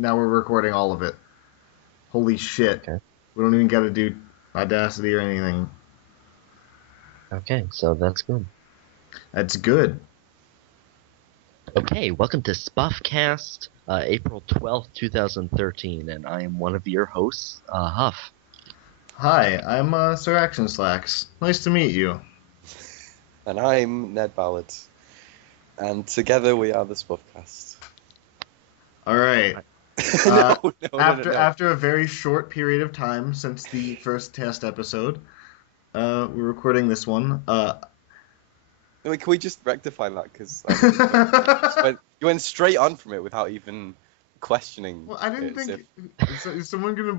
now we're recording all of it. Holy shit. Okay. We don't even got to do Audacity or anything. Okay, so that's good. That's good. Okay, welcome to SPUFcast, April 12th, 2013, and I am one of your hosts, Huff. Hi, I'm Sir Action Slacks. Nice to meet you. And I'm Ned Ballard. And together we are the SPUFcast. All right. No. After a very short period of time since the first test episode, we're recording this one. Can we just rectify that? Because you went straight on from it without even questioning. Well, I didn't think. Is someone gonna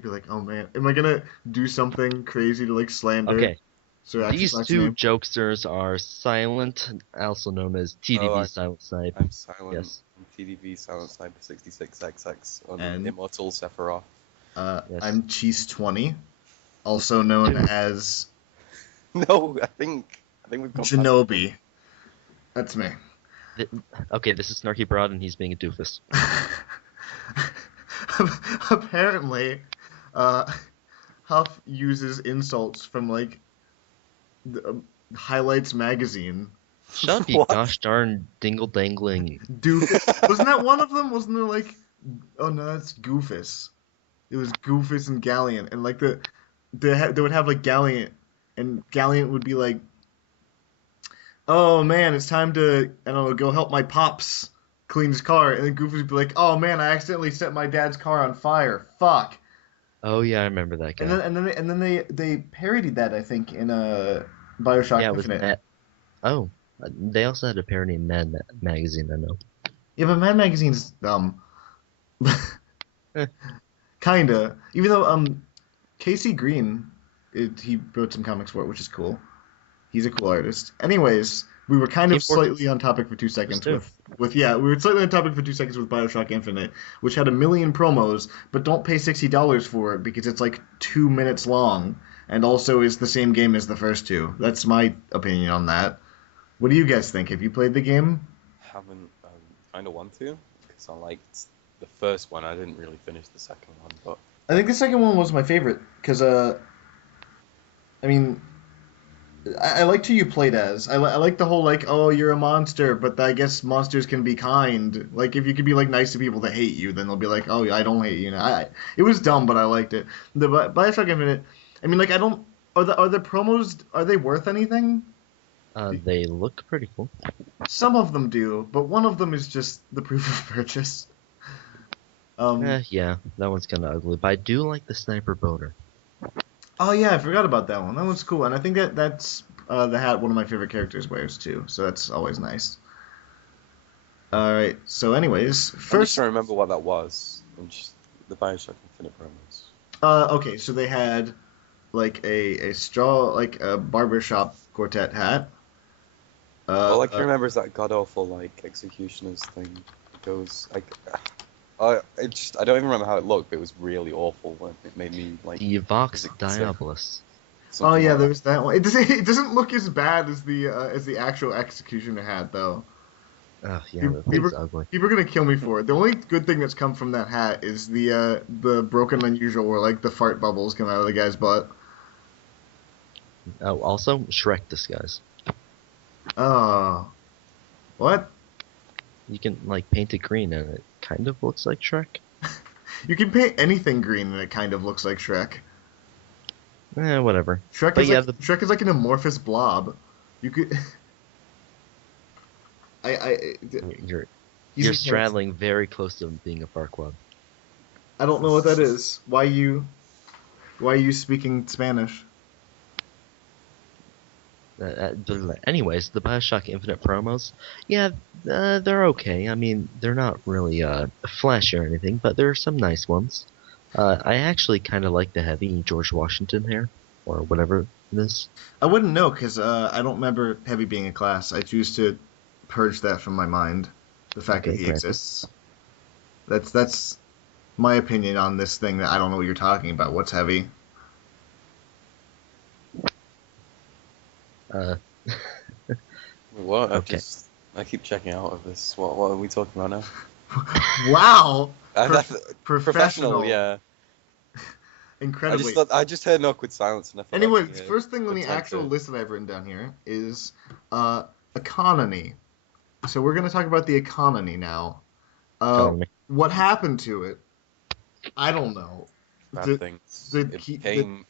be like, oh man, am I gonna do something crazy to like slander? Okay, Sir Action these Slacks' two name? jokesters are Silent, also known as TDV Silent Snipe. I'm Silent. Yes. I'm TDV Silent Sniper 66XX on And- Immortal Sephiroth. Yes. Yes. I'm Cheese 20, also known as No, I think we've got Shinobi. That's me. Okay, this is Snarky Broad, and he's being a doofus. Apparently, Huff uses insults from like the, Highlights magazine. Shut you What? gosh darn dingle-dangling. Wasn't that one of them? Wasn't there like, oh no, that's Goofus. It was Goofus and Galliant, and like they would have like Galliant, and Galliant would be like, oh man, it's time to, I don't know, go help my pops clean his car, and then Goofus would be like, oh man, I accidentally set my dad's car on fire. Fuck. Oh yeah, I remember that guy. And then they parodied that, I think, in BioShock Yeah, it was Infinite. Mad. Oh, they also had a parody in Mad Magazine, I know. Yeah, but Mad Magazine's dumb. Kinda. Even though Casey Green, he wrote some comics for it, which is cool. He's a cool artist. Anyways, we were kind of slightly on topic for 2 seconds we were slightly on topic for 2 seconds with BioShock Infinite, which had 1 million promos, but don't pay $60 for it because it's like 2 minutes long, and also is the same game as the first two. That's my opinion on that. What do you guys think? Have you played the game? Haven't kind of want to because I liked the first one. I didn't really finish the second one, but I think the second one was my favorite because, I mean, I liked who you played as. I like the whole like, oh, you're a monster, but I guess monsters can be kind. Like if you could be like nice to people that hate you, then they'll be like, oh, I don't hate you now. It was dumb, but I liked it. The BioShock Infinite. I mean, like I don't. Are the promos, are they worth anything? They look pretty cool. Some of them do, but one of them is just the proof of purchase. Yeah, that one's kind of ugly, but I do like the sniper boner. Oh yeah, I forgot about that one. That one's cool, and I think that's the hat one of my favorite characters wears too. So that's always nice. All right. So, anyways, I'm just first, trying to remember what that was. And just the BioShock Infinite promos. okay, so they had like a straw, like a barbershop quartet hat. All I can remember is that god awful like executioner's thing. It goes like, I don't even remember how it looked, but it was really awful. When it made me like. The Vox sick. Oh Diabolus. Something yeah, like there was that one. It doesn't look as bad as the actual executioner hat though. Oh yeah, the thing's ugly. People are gonna kill me for it. The only good thing that's come from that hat is the broken unusual, where like the fart bubbles come out of the guy's butt. Oh, also Shrek disguise. Oh, what? You can like paint it green, and it kind of looks like Shrek. You can paint anything green, and it kind of looks like Shrek. Whatever. Shrek But is yeah, like Shrek is like an amorphous blob. You could. You're he's you're a straddling very close to being a Farquaad. I don't know what that is. Why are you speaking Spanish? Anyways, the BioShock Infinite promos, yeah, they're okay. I mean, they're not really flashy or anything, but there are some nice ones. I actually kind of like the heavy George Washington hair, or whatever it is. I wouldn't know because I don't remember Heavy being a class. I choose to purge that from my mind. The fact that he exists. That's my opinion on this thing. That I don't know what you're talking about. What's Heavy? What? Okay. I keep checking out of this. What are we talking about now? Wow. Professional, yeah. Incredibly. I just heard an awkward silence. And I thought Anyway, the first thing on the actual list that I've written down here is economy. So we're going to talk about the economy now. What happened to it? I don't know. Bad things.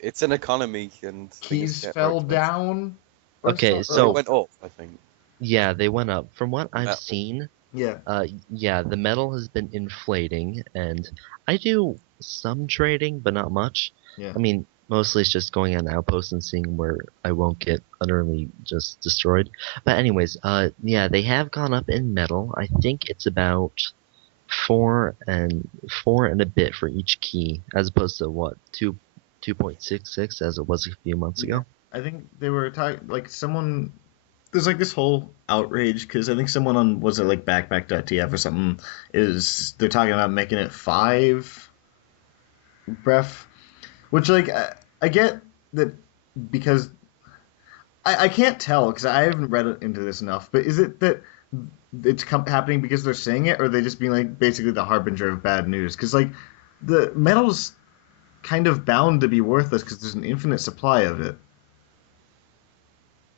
It's an economy, and keys fell down. Okay, so it went up, I think. Yeah, they went up. From what I've seen, yeah, the metal has been inflating, and I do some trading, but not much. Yeah. I mean, mostly it's just going on outposts and seeing where I won't get utterly just destroyed. But anyways, they have gone up in metal. I think it's about 4 and a bit for each key, as opposed to what 2.66 as it was a few months ago. I think they were talking like someone. There's like this whole outrage because I think someone on was it like backpack.tf or something they're talking about making it 5 bref, which like I get that because I can't tell because I haven't read into this enough, but is it that it's happening because they're saying it, or are they just being like basically the harbinger of bad news? Because like the metal's kind of bound to be worthless because there's an infinite supply of it.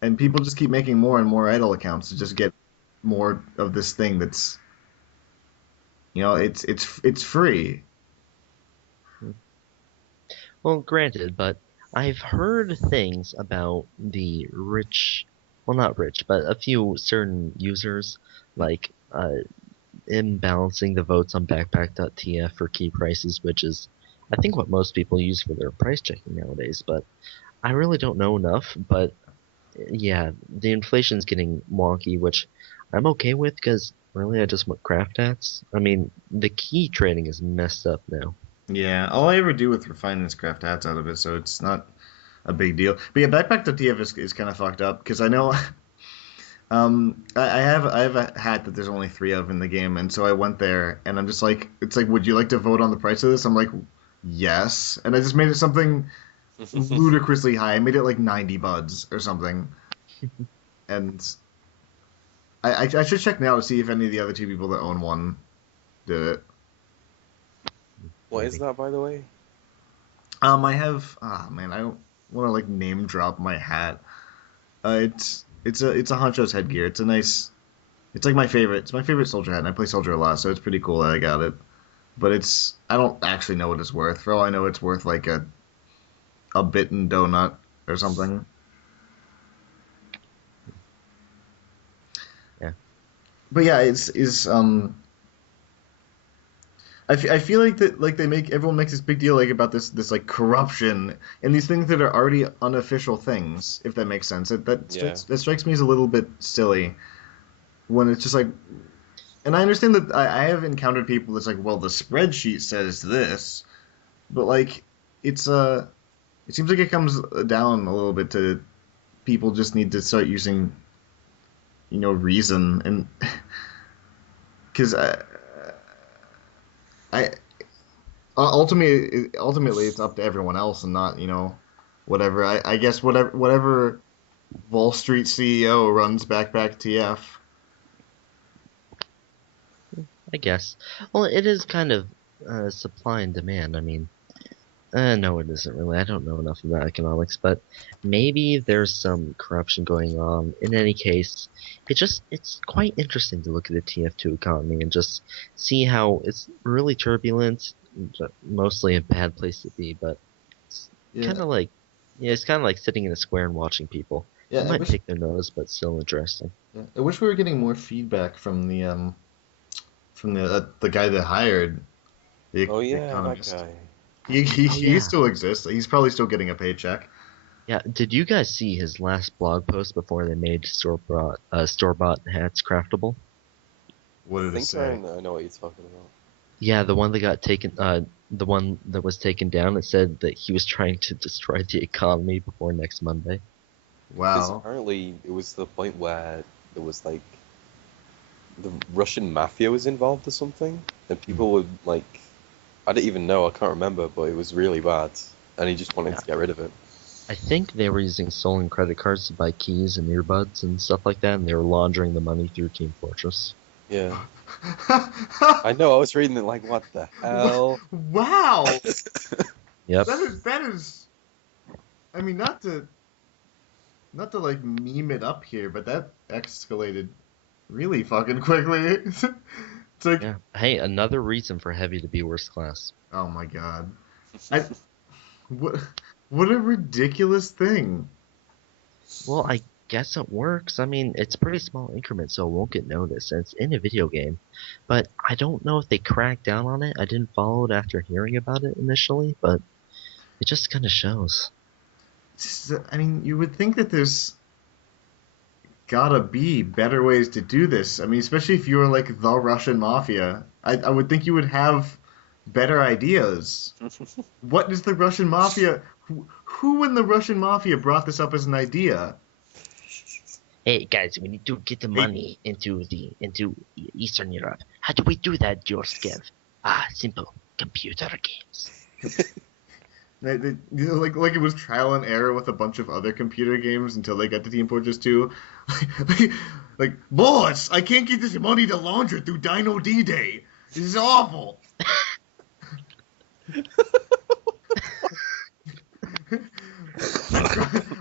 And people just keep making more and more idle accounts to just get more of this thing that's, it's free. Well, granted, but I've heard things about the rich, well, not rich, but a few certain users, like imbalancing the votes on backpack.tf for key prices, which is, I think, what most people use for their price checking nowadays. But I really don't know enough, but yeah, the inflation's getting wonky, which I'm okay with because really I just want craft hats. I mean, the key trading is messed up now. Yeah, all I ever do with refining is craft hats out of it, so it's not a big deal. But yeah, backpack.tf is kind of fucked up because I know I have a hat that there's only 3 of in the game, and so I went there and I'm just like, it's like, would you like to vote on the price of this? I'm like, yes, and I just made it something ludicrously high. I made it like 90 buds or something. And I should check now to see if any of the other 2 people that own one did it. What is that, by the way? I have I don't want to like name drop my hat. It's a Honcho's headgear. It's like my favorite. It's my favorite soldier hat, and I play soldier a lot, so it's pretty cool that I got it. But I don't actually know what it's worth. For all I know, it's worth like a bitten donut or something. Yeah. But yeah, I feel like that like everyone makes this big deal like about this like corruption and these things that are already unofficial things, if that makes sense. That strikes me as a little bit silly when it's just like, and I understand that I have encountered people that's like, well, the spreadsheet says this, but like it seems like it comes down a little bit to people just need to start using, reason, and because ultimately it's up to everyone else and not, whatever. I guess whatever Wall Street CEO runs Backpack TF. I guess. Well, it is kind of supply and demand. I mean, no, it isn't really. I don't know enough about economics, but maybe there's some corruption going on. In any case, it's quite interesting to look at the TF2 economy and just see how it's really turbulent, mostly a bad place to be, but it's kind of like, it's kind of like sitting in a square and watching people. Yeah, it might pick their nose, but still interesting. Yeah, I wish we were getting more feedback from the guy that hired the economist. That guy. He still exists. He's probably still getting a paycheck. Yeah, did you guys see his last blog post before they made store-bought hats craftable? What did it say? I know what you're talking about. Yeah, the one that got taken, the one that was taken down. It said that he was trying to destroy the economy before next Monday. Wow. Because apparently it was the point where there was like the Russian mafia was involved or something, and people would like, I don't even know, I can't remember, but it was really bad, and he just wanted to get rid of it. I think they were using stolen credit cards to buy keys and earbuds and stuff like that, and they were laundering the money through Team Fortress. Yeah. I know, I was reading it like, what the hell? Wow! Yep. That is. I mean, not to like meme it up here, but that escalated really fucking quickly. It's like, Yeah. Hey, another reason for Heavy to be worst class. oh my god, I what what a ridiculous thing. Well, I guess it works. I mean, it's a pretty small increment, so it won't get noticed, and it's in a video game. But I don't know if they cracked down on it. I didn't follow it after hearing about it initially, but it just kind of shows. I mean, you would think that there's gotta be better ways to do this. I mean, especially if you were like the Russian mafia. I would think you would have better ideas. What is the Russian mafia? Who in the Russian mafia brought this up as an idea? Hey guys, we need to get the money into Eastern Europe. How do we do that, Georgiev? Ah, simple. Computer games. Like it was trial and error with a bunch of other computer games until they got to Team Fortress 2. Like, boss, I can't get this money to launder through Dino D-Day. This is awful.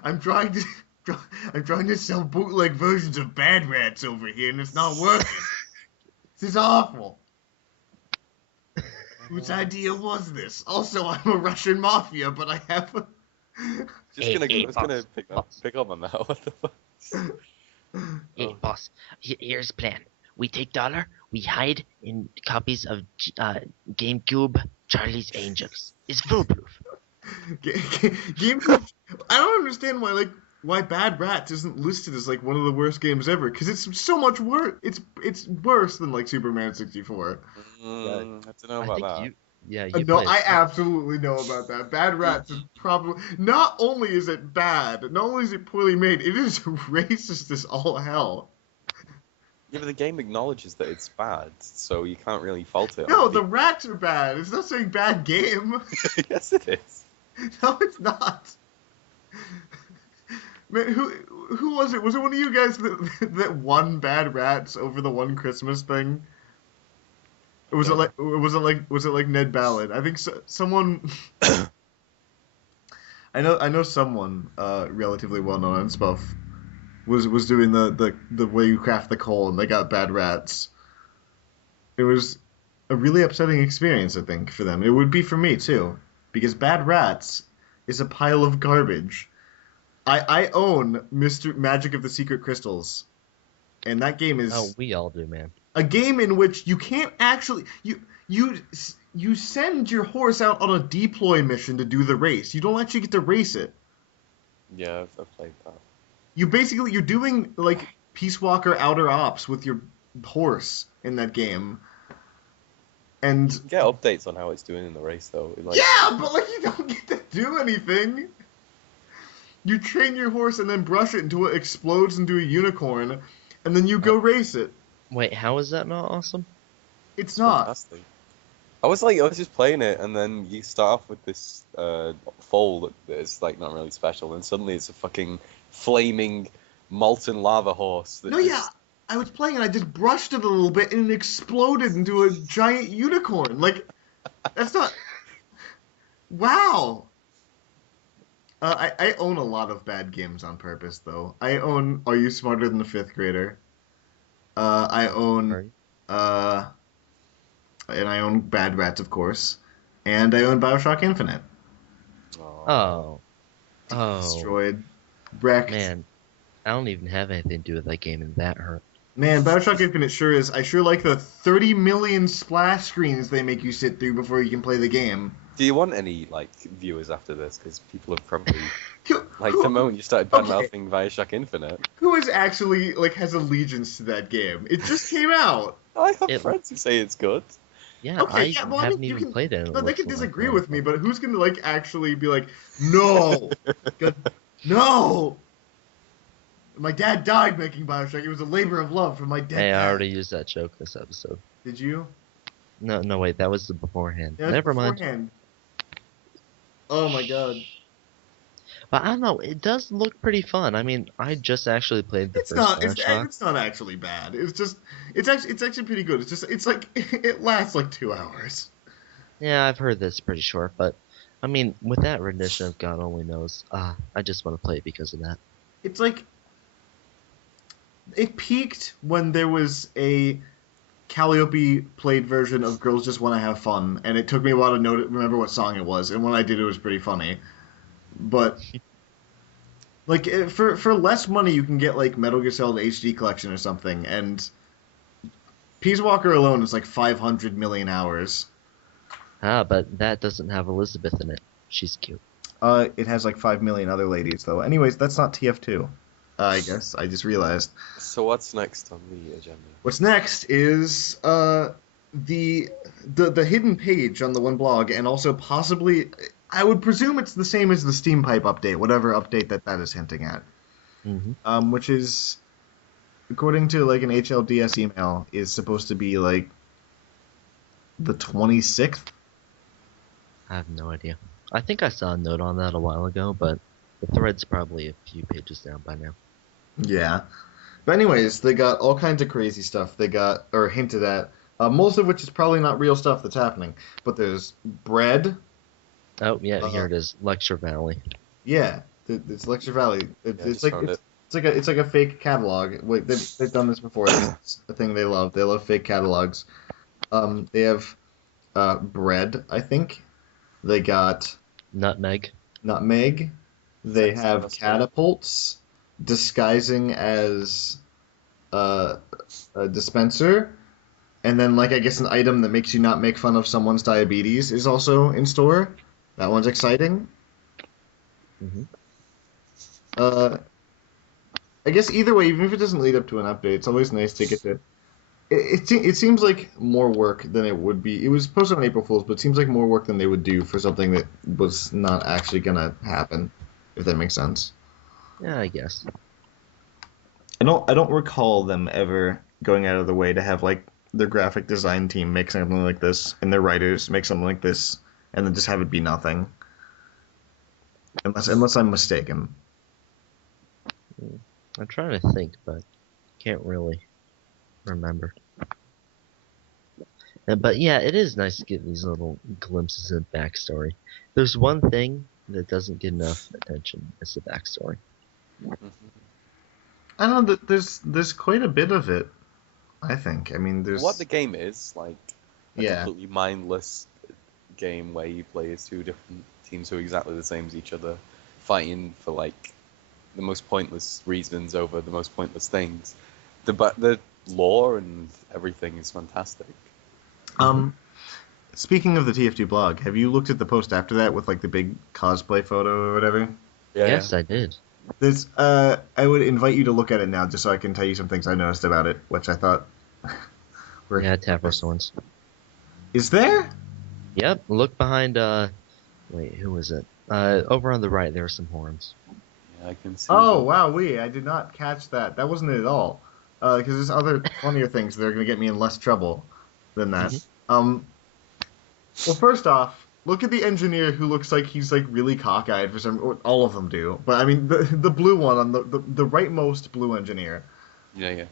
I'm trying to sell bootleg versions of Bad Rats over here, and it's not working. This is awful. Whose idea was this? Also, I'm a Russian mafia, but I have a... Just gonna pick up on that. What the fuck? Hey, boss, here's the plan. We take dollar, we hide in copies of GameCube Charlie's Angels. It's foolproof. GameCube... I don't understand why Bad Rats isn't listed as like one of the worst games ever, because it's so much worse. It's worse than like Superman 64. I don't know about that. No, I absolutely know about that. Bad Rats is probably not only is it bad, not only is it poorly made, it is racist as all hell. Yeah, but the game acknowledges that it's bad, so you can't really fault it. No, the rats are bad. It's not saying bad game. Yes, it is. No, it's not. Man, who was it? Was it one of you guys that won Bad Rats over the one Christmas thing? Or was it like Ned Ballard? I think someone. I know someone relatively well known on SPUF was doing the way you craft the coal, and they got Bad Rats. It was a really upsetting experience, I think, for them. It would be for me too, because Bad Rats is a pile of garbage. I own Mr. Magic of the Secret Crystals, and that game is... Oh, we all do, man. A game in which you can't actually... You send your horse out on a deploy mission to do the race. You don't actually get to race it. Yeah, I've played that. You're doing, like, Peace Walker Outer Ops with your horse in that game. And... You get updates on how it's doing in the race, though. Yeah, but, like, you don't get to do anything. You train your horse and then brush it until it explodes into a unicorn, and then you go race it. Wait, how is that not awesome? It's not. Fantastic. I was just playing it, and then you start off with this foal that is like not really special, and suddenly it's a fucking flaming molten lava horse. I was playing and I just brushed it a little bit, and it exploded into a giant unicorn. Like, that's not. Wow. I own a lot of bad games on purpose, though. I own Are You Smarter Than a Fifth Grader? I own, and I own Bad Rats, of course, and I own BioShock Infinite. Oh. Destroyed, wrecked. Man, I don't even have anything to do with that game, and that hurt. Man, BioShock Infinite sure is. I sure like the 30 million splash screens they make you sit through before you can play the game. Do you want any viewers after this? Because people have probably the moment you started bad-mouthing BioShock Infinite. Who is actually has allegiance to that game? It just came out. I have friends who say it's good. Yeah, I haven't even played it. They can disagree with me, but who's gonna actually be like, no, no? My dad died making BioShock. It was a labor of love from my dad. Hey, I already used that joke this episode. Did you? No, wait, that was the beforehand. Yeah, Never mind. Oh my god. But I don't know, it does look pretty fun. I mean, I just actually played the It's first not. Bioshock. It's not actually bad. It's actually pretty good. It's like it lasts like 2 hours. Yeah, I've heard that's pretty short, but I mean, with that rendition of God Only Knows, I just want to play it because of that. It's like it peaked when there was a Calliope played version of Girls Just Want to Have Fun, and it took me a while to remember what song it was, and when I did, it was pretty funny. But like for less money, you can get like Metal Gear Solid HD Collection or something, and Peace Walker alone is like 500 million hours. But that doesn't have Elizabeth in it. She's cute. It has like 5 million other ladies though. Anyways, that's not TF2. I guess I just realized. So what's next on the agenda? What's next is the hidden page on the one blog, and also possibly, I would presume it's the same as the Steam Pipe update, whatever update that is hinting at. Mm-hmm. Which is, according to like an HLDS email, is supposed to be like the 26th. I have no idea. I think I saw a note on that a while ago, but the thread's probably a few pages down by now. Yeah. But anyways, they got all kinds of crazy stuff they got, or hinted at, most of which is probably not real stuff that's happening. But there's bread. Oh, yeah, here it is. Lecture Valley. Yeah, it's Lecture Valley. It's like a fake catalog. Wait, they've done this before. It's a thing they love. They love fake catalogs. They have bread, I think. They got Nutmeg. They have catapults disguising as a dispenser, and then like I guess an item that makes you not make fun of someone's diabetes is also in store. That one's exciting. Mm-hmm. I guess either way, even if it doesn't lead up to an update, it's always nice to get to. It seems like more work than it would be. It was posted on April Fool's, but it seems like more work than they would do for something that was not actually gonna happen, if that makes sense. Yeah, I guess. I don't recall them ever going out of the way to have like their graphic design team make something like this and their writers make something like this and then just have it be nothing. Unless I'm mistaken. I'm trying to think, but can't really remember. But yeah, it is nice to get these little glimpses of backstory. There's one thing that doesn't get enough attention. It's the backstory. I don't know. There's quite a bit of it. I think. I mean, there's what the game is like. A Yeah. completely mindless game where you play as two different teams who are exactly the same as each other, fighting for like the most pointless reasons over the most pointless things. The lore and everything is fantastic. Speaking of the TF2 blog, have you looked at the post after that with like the big cosplay photo or whatever? Yeah. Yes, I did. There's I would invite you to look at it now just so I can tell you some things I noticed about it, which I thought were. Yeah, Tavros ones. Is there? Yep, look behind, wait, who was it? Over on the right, there are some horns. Yeah, I can see. Oh, wow, I did not catch that. That wasn't it at all. Because there's other funnier things that are going to get me in less trouble than that. Mm-hmm. Well, first off, look at the engineer who looks like he's like really cockeyed for some. All of them do, but I mean the blue one on the rightmost blue engineer. Yeah.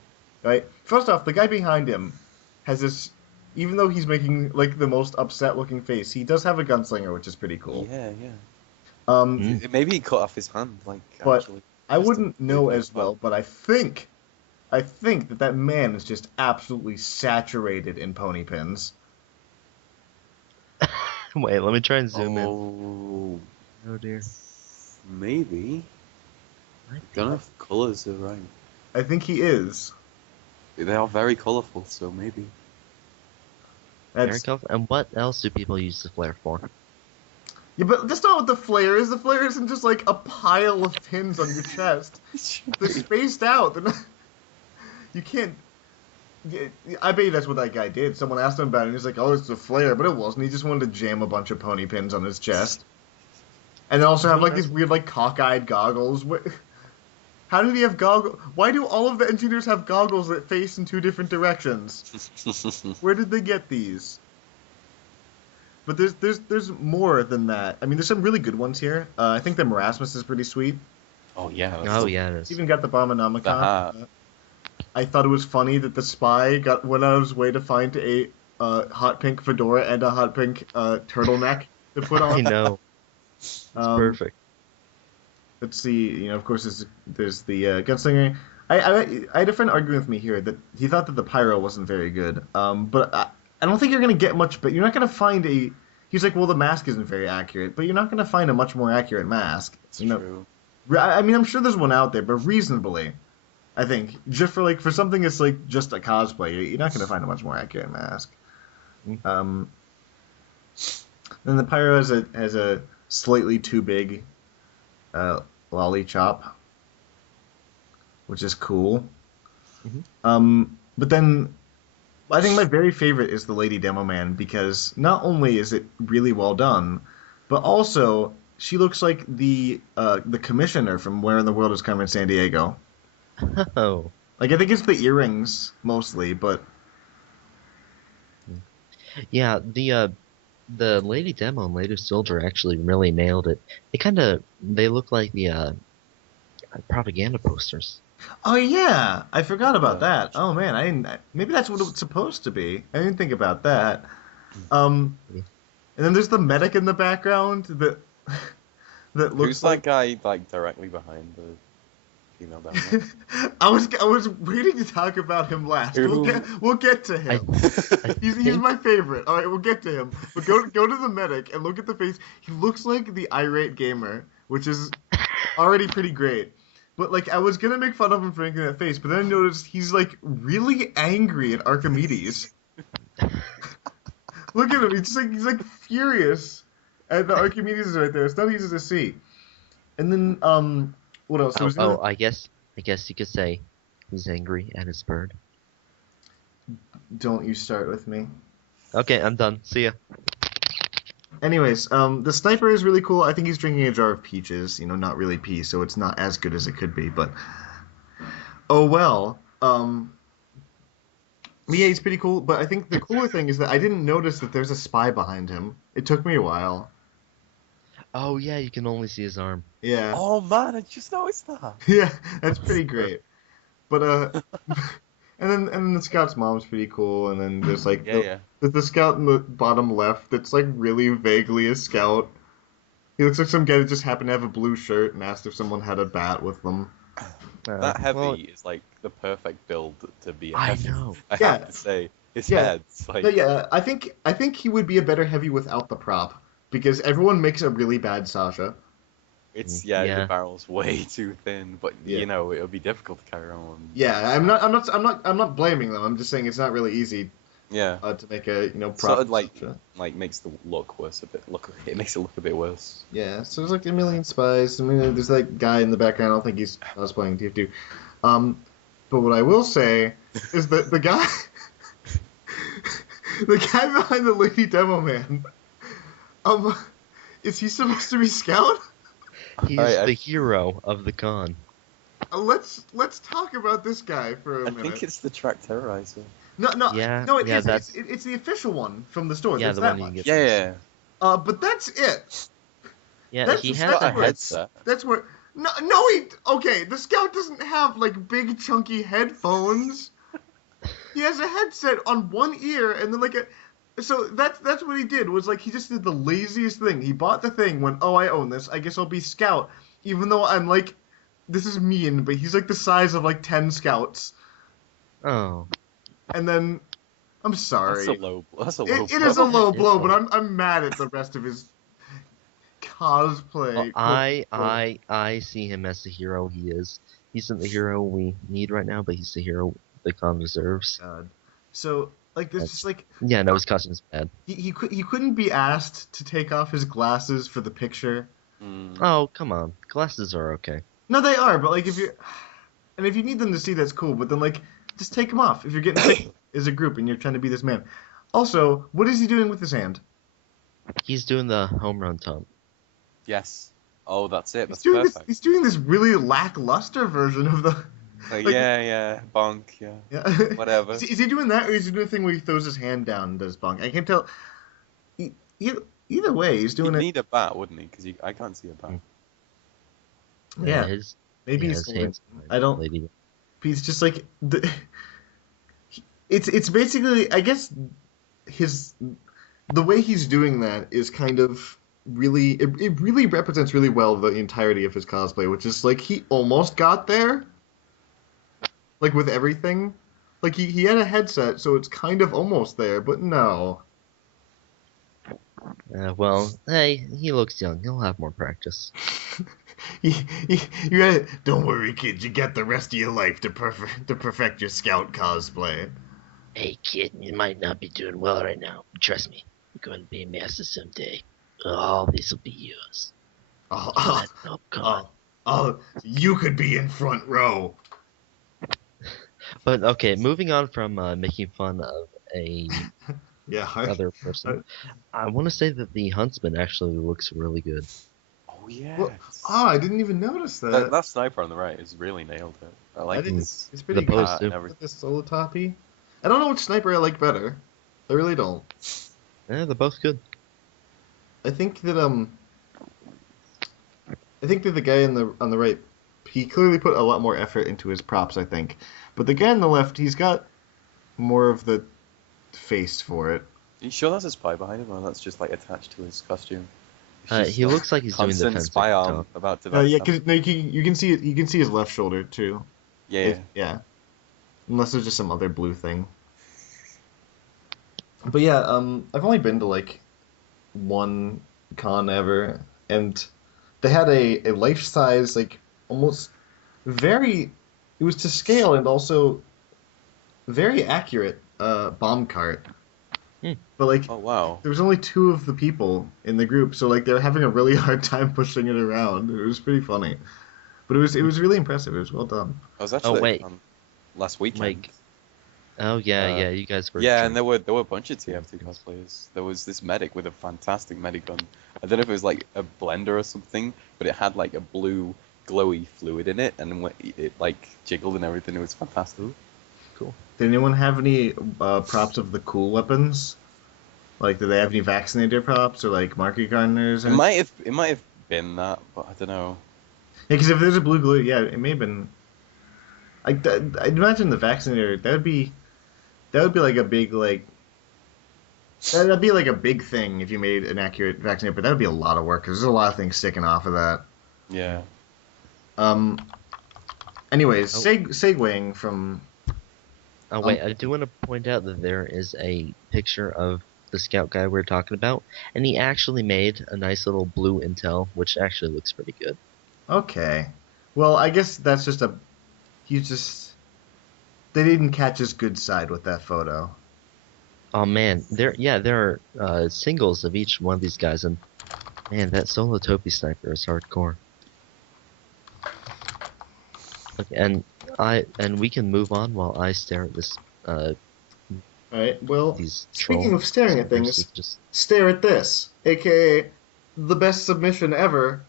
Right. First off, the guy behind him has this. Even though he's making like the most upset looking face, he does have a gunslinger, which is pretty cool. Yeah. Maybe he cut off his hand, like. But actually, I wouldn't know as well, but I think that man is just absolutely saturated in pony pins. Wait, let me try and zoom in. Oh dear. Maybe. I don't know if the colours are right. I think he is. They are very colourful, so maybe. Very colorful. And what else do people use the flare for? Yeah, but that's not what the flare is. The flare isn't just like a pile of pins on your chest. They're spaced out. They're not... You can't... I bet you that's what that guy did. Someone asked him about it, and he's like, oh, it's a flare. But it wasn't. He just wanted to jam a bunch of pony pins on his chest. And then also have like these weird like cockeyed goggles. How did he have goggles? Why do all of the engineers have goggles that face in two different directions? Where did they get these? But there's more than that. I mean, there's some really good ones here. I think the Marasmus is pretty sweet. Oh yeah. Oh yeah, it is. Even got the Bombonomicon. The hat. I thought it was funny that the spy went out of his way to find a hot pink fedora and a hot pink turtleneck to put on. I know. It's perfect. Let's see. Of course, there's the gunslinger. I had a friend arguing with me here that he thought that the pyro wasn't very good. But I don't think you're gonna get much. But you're not gonna find a. He's like, well, the mask isn't very accurate, but you're not gonna find a much more accurate mask. It's true. I mean, I'm sure there's one out there, but reasonably, I think just for something that's like just a cosplay, you're not gonna find a much more accurate mask. Then the pyro has a slightly too big lolly chop, which is cool. But then I think my very favorite is the Lady Demo Man, because not only is it really well done, but also she looks like the commissioner from Where in the World is Carmen Sandiego. Oh. Like, I think it's the earrings mostly, but yeah, the Lady Demo and Lady Soldier actually really nailed it. They look like the propaganda posters. oh yeah, I forgot about that. Oh man, maybe that's what it's supposed to be. I didn't think about that. And then there's the medic in the background that looks Who's that guy like directly behind the female demo? I was waiting to talk about him last. We'll get to him. He's my favorite. All right, we'll get to him. But go to the medic and look at the face. He looks like the irate gamer, which is already pretty great. But like, I was gonna make fun of him for making that face, but then I noticed he's like really angry at Archimedes. Look at him. He's like furious. And the Archimedes is right there. It's not easy to see. And then what else? I guess you could say he's angry at his bird. Don't you start with me. Okay, I'm done. See ya. Anyways, the sniper is really cool. I think he's drinking a jar of peaches. Not really pea, so it's not as good as it could be. But oh well. Yeah, he's pretty cool. But I think the cooler thing is that I didn't notice that there's a spy behind him. It took me a while. Oh yeah, you can only see his arm. Yeah. Oh man, I just noticed that. Yeah, that's pretty great. But and then the scout's mom's pretty cool, and then there's like the scout in the bottom left that's like really vaguely a scout. He looks like some guy that just happened to have a blue shirt and asked if someone had a bat with them. That heavy is like the perfect build to be a heavy. I know. I have to say, his head's like. But yeah, I think he would be a better heavy without the prop, because everyone makes a really bad Sasha. It's the barrel's way too thin, but it'll be difficult to carry on. Yeah, I'm not blaming them. I'm just saying it's not really easy. Yeah. To make a prop. Sort of like makes the look worse a bit. It makes it look a bit worse. Yeah. So there's like a million spies. I mean, there's that guy in the background. I don't think he's cosplaying TF2. But what I will say is that the guy behind the Lady Demo Man, is he supposed to be Scout? He's the hero of the con. Let's talk about this guy for a minute. I think it's the Track Terrorizer. No, it is. That's... It's the official one from the store. Yeah, There's the that one you much. get. Yeah. But that's it. Yeah, he has a headset. That's where. No, okay, the Scout doesn't have like big chunky headphones. He has a headset on one ear and then so that's what he did, was like he just did the laziest thing. He bought the thing, went, oh, I own this, I guess I'll be Scout, even though I'm like, this is mean, but he's like the size of like 10 Scouts. Oh. And then, I'm sorry. That's a low blow. It is a low blow, but I'm mad at the rest of his cosplay. Well, I see him as the hero he is. He's not the hero we need right now, but he's the hero the con deserves. God. So, like, there's just like... Yeah, no, his costume's bad. He couldn't be asked to take off his glasses for the picture. Oh, come on. Glasses are okay. No, they are, but like if you need them to see, that's cool, but then like, just take them off if you're getting picked as a group and you're trying to be this man. Also, what is he doing with his hand? He's doing the home run taunt. Yes. Oh, that's it. That's perfect. He's doing this really lackluster version of the... yeah, bonk, yeah. Whatever. Is he doing that, or is he doing the thing where he throws his hand down and does bonk? I can't tell. either way, he's doing He'd it. need a bat, wouldn't he? Because I can't see a bat. Yeah, maybe he's his holding. hands. I don't. Lady. He's just like it's basically, I guess, the way he's doing that is kind of really it really represents really well the entirety of his cosplay, which is like he almost got there, like with everything. Like he had a headset, so it's kind of almost there, but no. Well, hey, he looks young. He'll have more practice. you, you gotta, don't worry, kid. You got the rest of your life to perfect your scout cosplay. Hey, kid, you might not be doing well right now. Trust me, you're going to be a master someday. All these will be yours. You could be in front row. But okay, moving on from making fun of a other person, I want to say that the huntsman actually looks really good. Oh yeah. Well, I didn't even notice that. That sniper on the right has really nailed it. I like his. It's pretty good. This solo toppy. I don't know which sniper I like better. I really don't. Yeah, they're both good. I think that the guy on the right, he clearly put a lot more effort into his props, I think. But the guy on the left, he's got more of the face for it. Are you sure that's a spy behind him, or that's just like attached to his costume? He looks like he's doing the constant spy arm about to. Yeah, because you can see it. You can see his left shoulder too. Yeah. Unless there's just some other blue thing. But yeah, I've only been to like one con ever, and they had a life-size, like almost very. It was to scale and also very accurate bomb cart. But like, oh wow, there was only 2 of the people in the group, so like they were having a really hard time pushing it around. It was pretty funny, but it was really impressive. It was well done. I was actually last weekend. Mike. Oh yeah, you guys were. Yeah, and there were a bunch of TF2 cosplayers. There was this medic with a fantastic medic gun. I don't know if it was like a blender or something, but it had like a blue glowy fluid in it, and it like jiggled and everything. It was fantastic. Cool. Did anyone have any props of the cool weapons? Like, did they have any vaccinator props or like market gardeners? It might have been that, but I don't know. Yeah, because if there's a blue glue, yeah, it may have been. I'd imagine the vaccinator. That would be like a big like. That'd be like a big thing if you made an accurate vaccinator, but that would be a lot of work because there's a lot of things sticking off of that. Yeah. Anyways, segueing from. Oh wait, I do want to point out that there is a picture of the scout guy we were talking about, and he actually made a nice little blue intel, which actually looks pretty good. Okay, well, I guess that's just they didn't catch his good side with that photo. Oh man, there are singles of each one of these guys, and man, that solo Topi sniper is hardcore. Okay, and we can move on while I stare at this. Alright, well, speaking of staring at things, just stare at this, aka the best submission ever.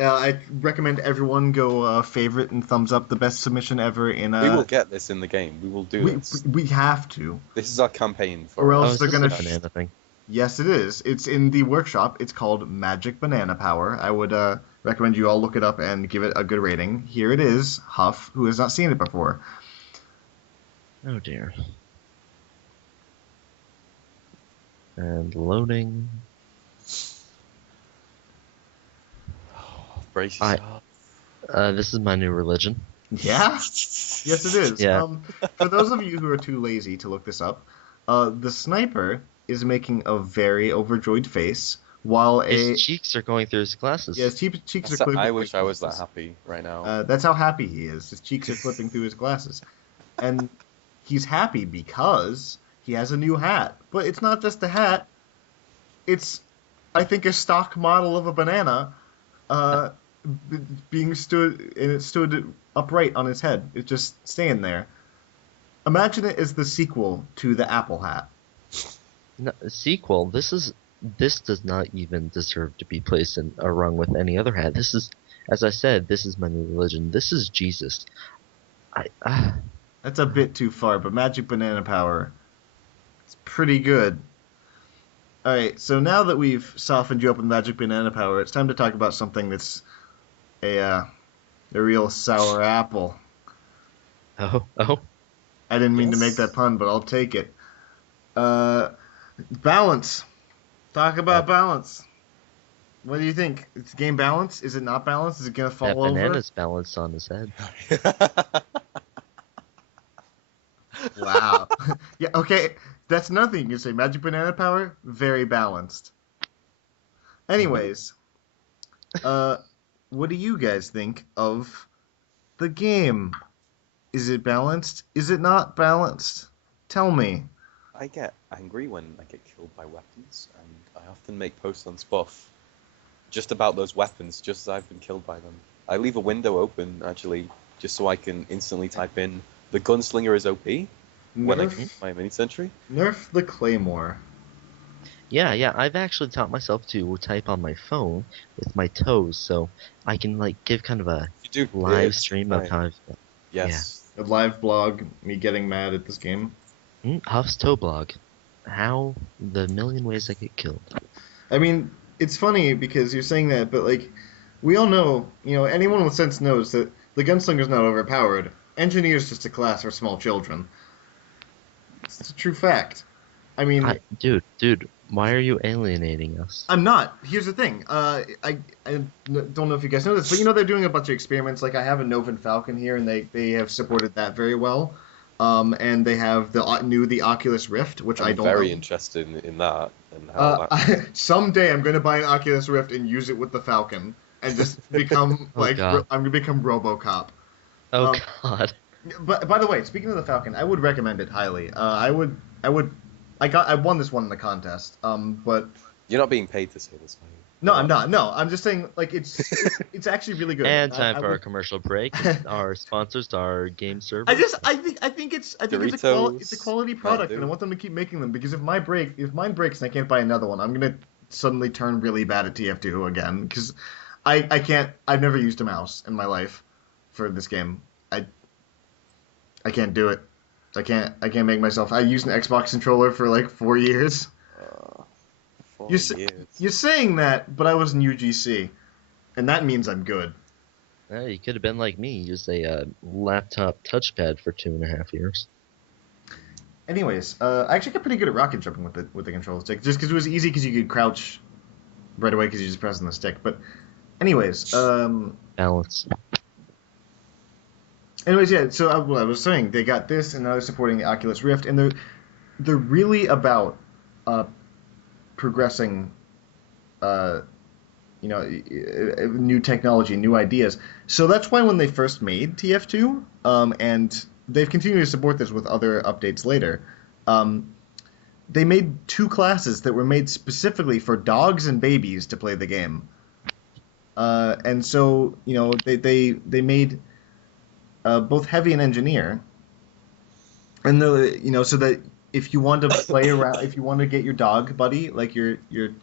I recommend everyone go favorite and thumbs up the best submission ever in. We will get this in the game. We will do this. We have to. This is our campaign. Or else they're gonna. Banana thing. Yes, it is. It's in the workshop. It's called Magic Banana Power. I would recommend you all look it up and give it a good rating. Here it is, Huff, who has not seen it before. Oh dear. And loading. Brace yourself. This is my new religion. Yeah? Yes, it is. Yeah. For those of you who are too lazy to look this up, the sniper is making a very overjoyed face while his cheeks are going through his glasses. Yeah, his cheeks are clipping. I wish I was that happy right now. That's how happy he is. His cheeks are flipping through his glasses. And he's happy because he has a new hat. But it's not just a hat. It's, I think, a stock model of a banana being stood upright on his head. It's just staying there. Imagine it as the sequel to the Apple hat. No, sequel. This does not even deserve to be placed in a rung with any other hat. This is, as I said, this is my new religion. This is Jesus. That's a bit too far, but Magic Banana Power, it's pretty good. All right, so now that we've softened you up with magic banana power, it's time to talk about something that's a real sour apple. Oh. I didn't mean to make Yes. that pun, but I'll take it. Balance. Talk about balance. What do you think? Is the game balanced? Is it not balanced? Is it gonna fall That over? banana's balanced on his head. Wow. Yeah. Okay. That's nothing. You can say magic banana power. Very balanced. Anyways, what do you guys think of the game? Is it balanced? Is it not balanced? Tell me. I get angry when I get killed by weapons, and I often make posts on SPUF just about those weapons, just as I've been killed by them. I leave a window open, actually, just so I can instantly type in, the gunslinger is OP, when I get my mini-sentry. Nerf the Claymore. Yeah, I've actually taught myself to type on my phone with my toes, so I can like give kind of a You do live it, stream of right. how I've... Yes. A live blog, me getting mad at this game. Huff's toe blog. How the million ways I get killed. I mean, it's funny because you're saying that, but like, we all know, anyone with sense knows that the gunslinger's not overpowered. Engineer's just a class for small children. It's a true fact. I mean, Dude, why are you alienating us? I'm not. Here's the thing. I don't know if you guys know this, but they're doing a bunch of experiments. Like I have a Novin Falcon here, and they have supported that very well. And they have the Oculus Rift, which I don't know. I'm very interested in that and how that. Someday I'm going to buy an Oculus Rift and use it with the Falcon and just become I'm going to become RoboCop. Oh God. But by the way, speaking of the Falcon, I would recommend it highly. I won this one in the contest. But You're not being paid to say this, are you? no, I'm not. No, I'm just saying like it's actually really good. And time for our commercial break. Our sponsors are game server. I think it's a quality product, and I want them to keep making them because if mine breaks and I can't buy another one, I'm gonna suddenly turn really bad at TF2 again because I can't. I've never used a mouse in my life for this game. I can't do it. I can't make myself. I used an Xbox controller for like 4 years. 4 years. You're saying that, but I was in UGC, and that means I'm good. You could have been like me, use a laptop touchpad for 2.5 years. Anyways, I actually got pretty good at rocket jumping with the control stick, just because it was easy because you could crouch right away because you just press on the stick. But anyways, Balance. Anyways, yeah. So what I was saying, they got this, and now they're supporting the Oculus Rift, and they're really about progressing, new technology, new ideas. So that's why when they first made TF2, and they've continued to support this with other updates later, they made 2 classes that were made specifically for dogs and babies to play the game. And so they made both heavy and engineer, and so that if you want to play around, if you want to get your dog buddy, like your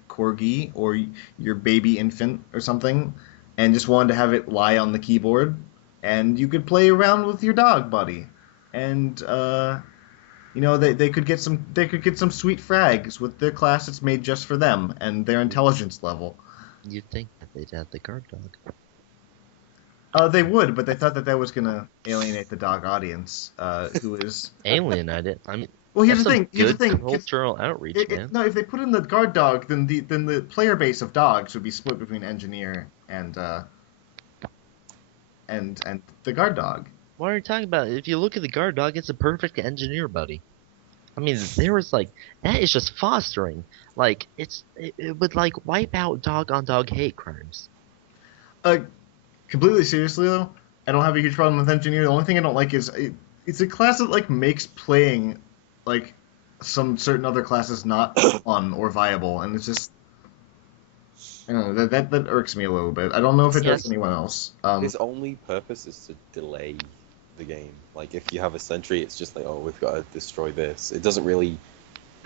corgi or your baby infant or something, and just wanted to have it lie on the keyboard, and you could play around with your dog buddy, and they could get some sweet frags with their class that's made just for them and their intelligence level. You'd think that they'd have the guard dog. They would, but they thought that was going to alienate the dog audience, who is... Alienate it? I mean, well, here's the thing. Cultural outreach, man. No, if they put in the guard dog, then the player base of dogs would be split between engineer and the guard dog. What are you talking about? If you look at the guard dog, it's a perfect engineer buddy. I mean, there was that is just fostering. It would wipe out dog-on-dog hate crimes. Completely seriously though, I don't have a huge problem with engineer. The only thing I don't like is it's a class that makes playing some certain other classes not fun or viable, and it's just I don't know that irks me a little bit. I don't know if it does anyone else. His only purpose is to delay the game. If you have a sentry, it's just we've got to destroy this. It doesn't really.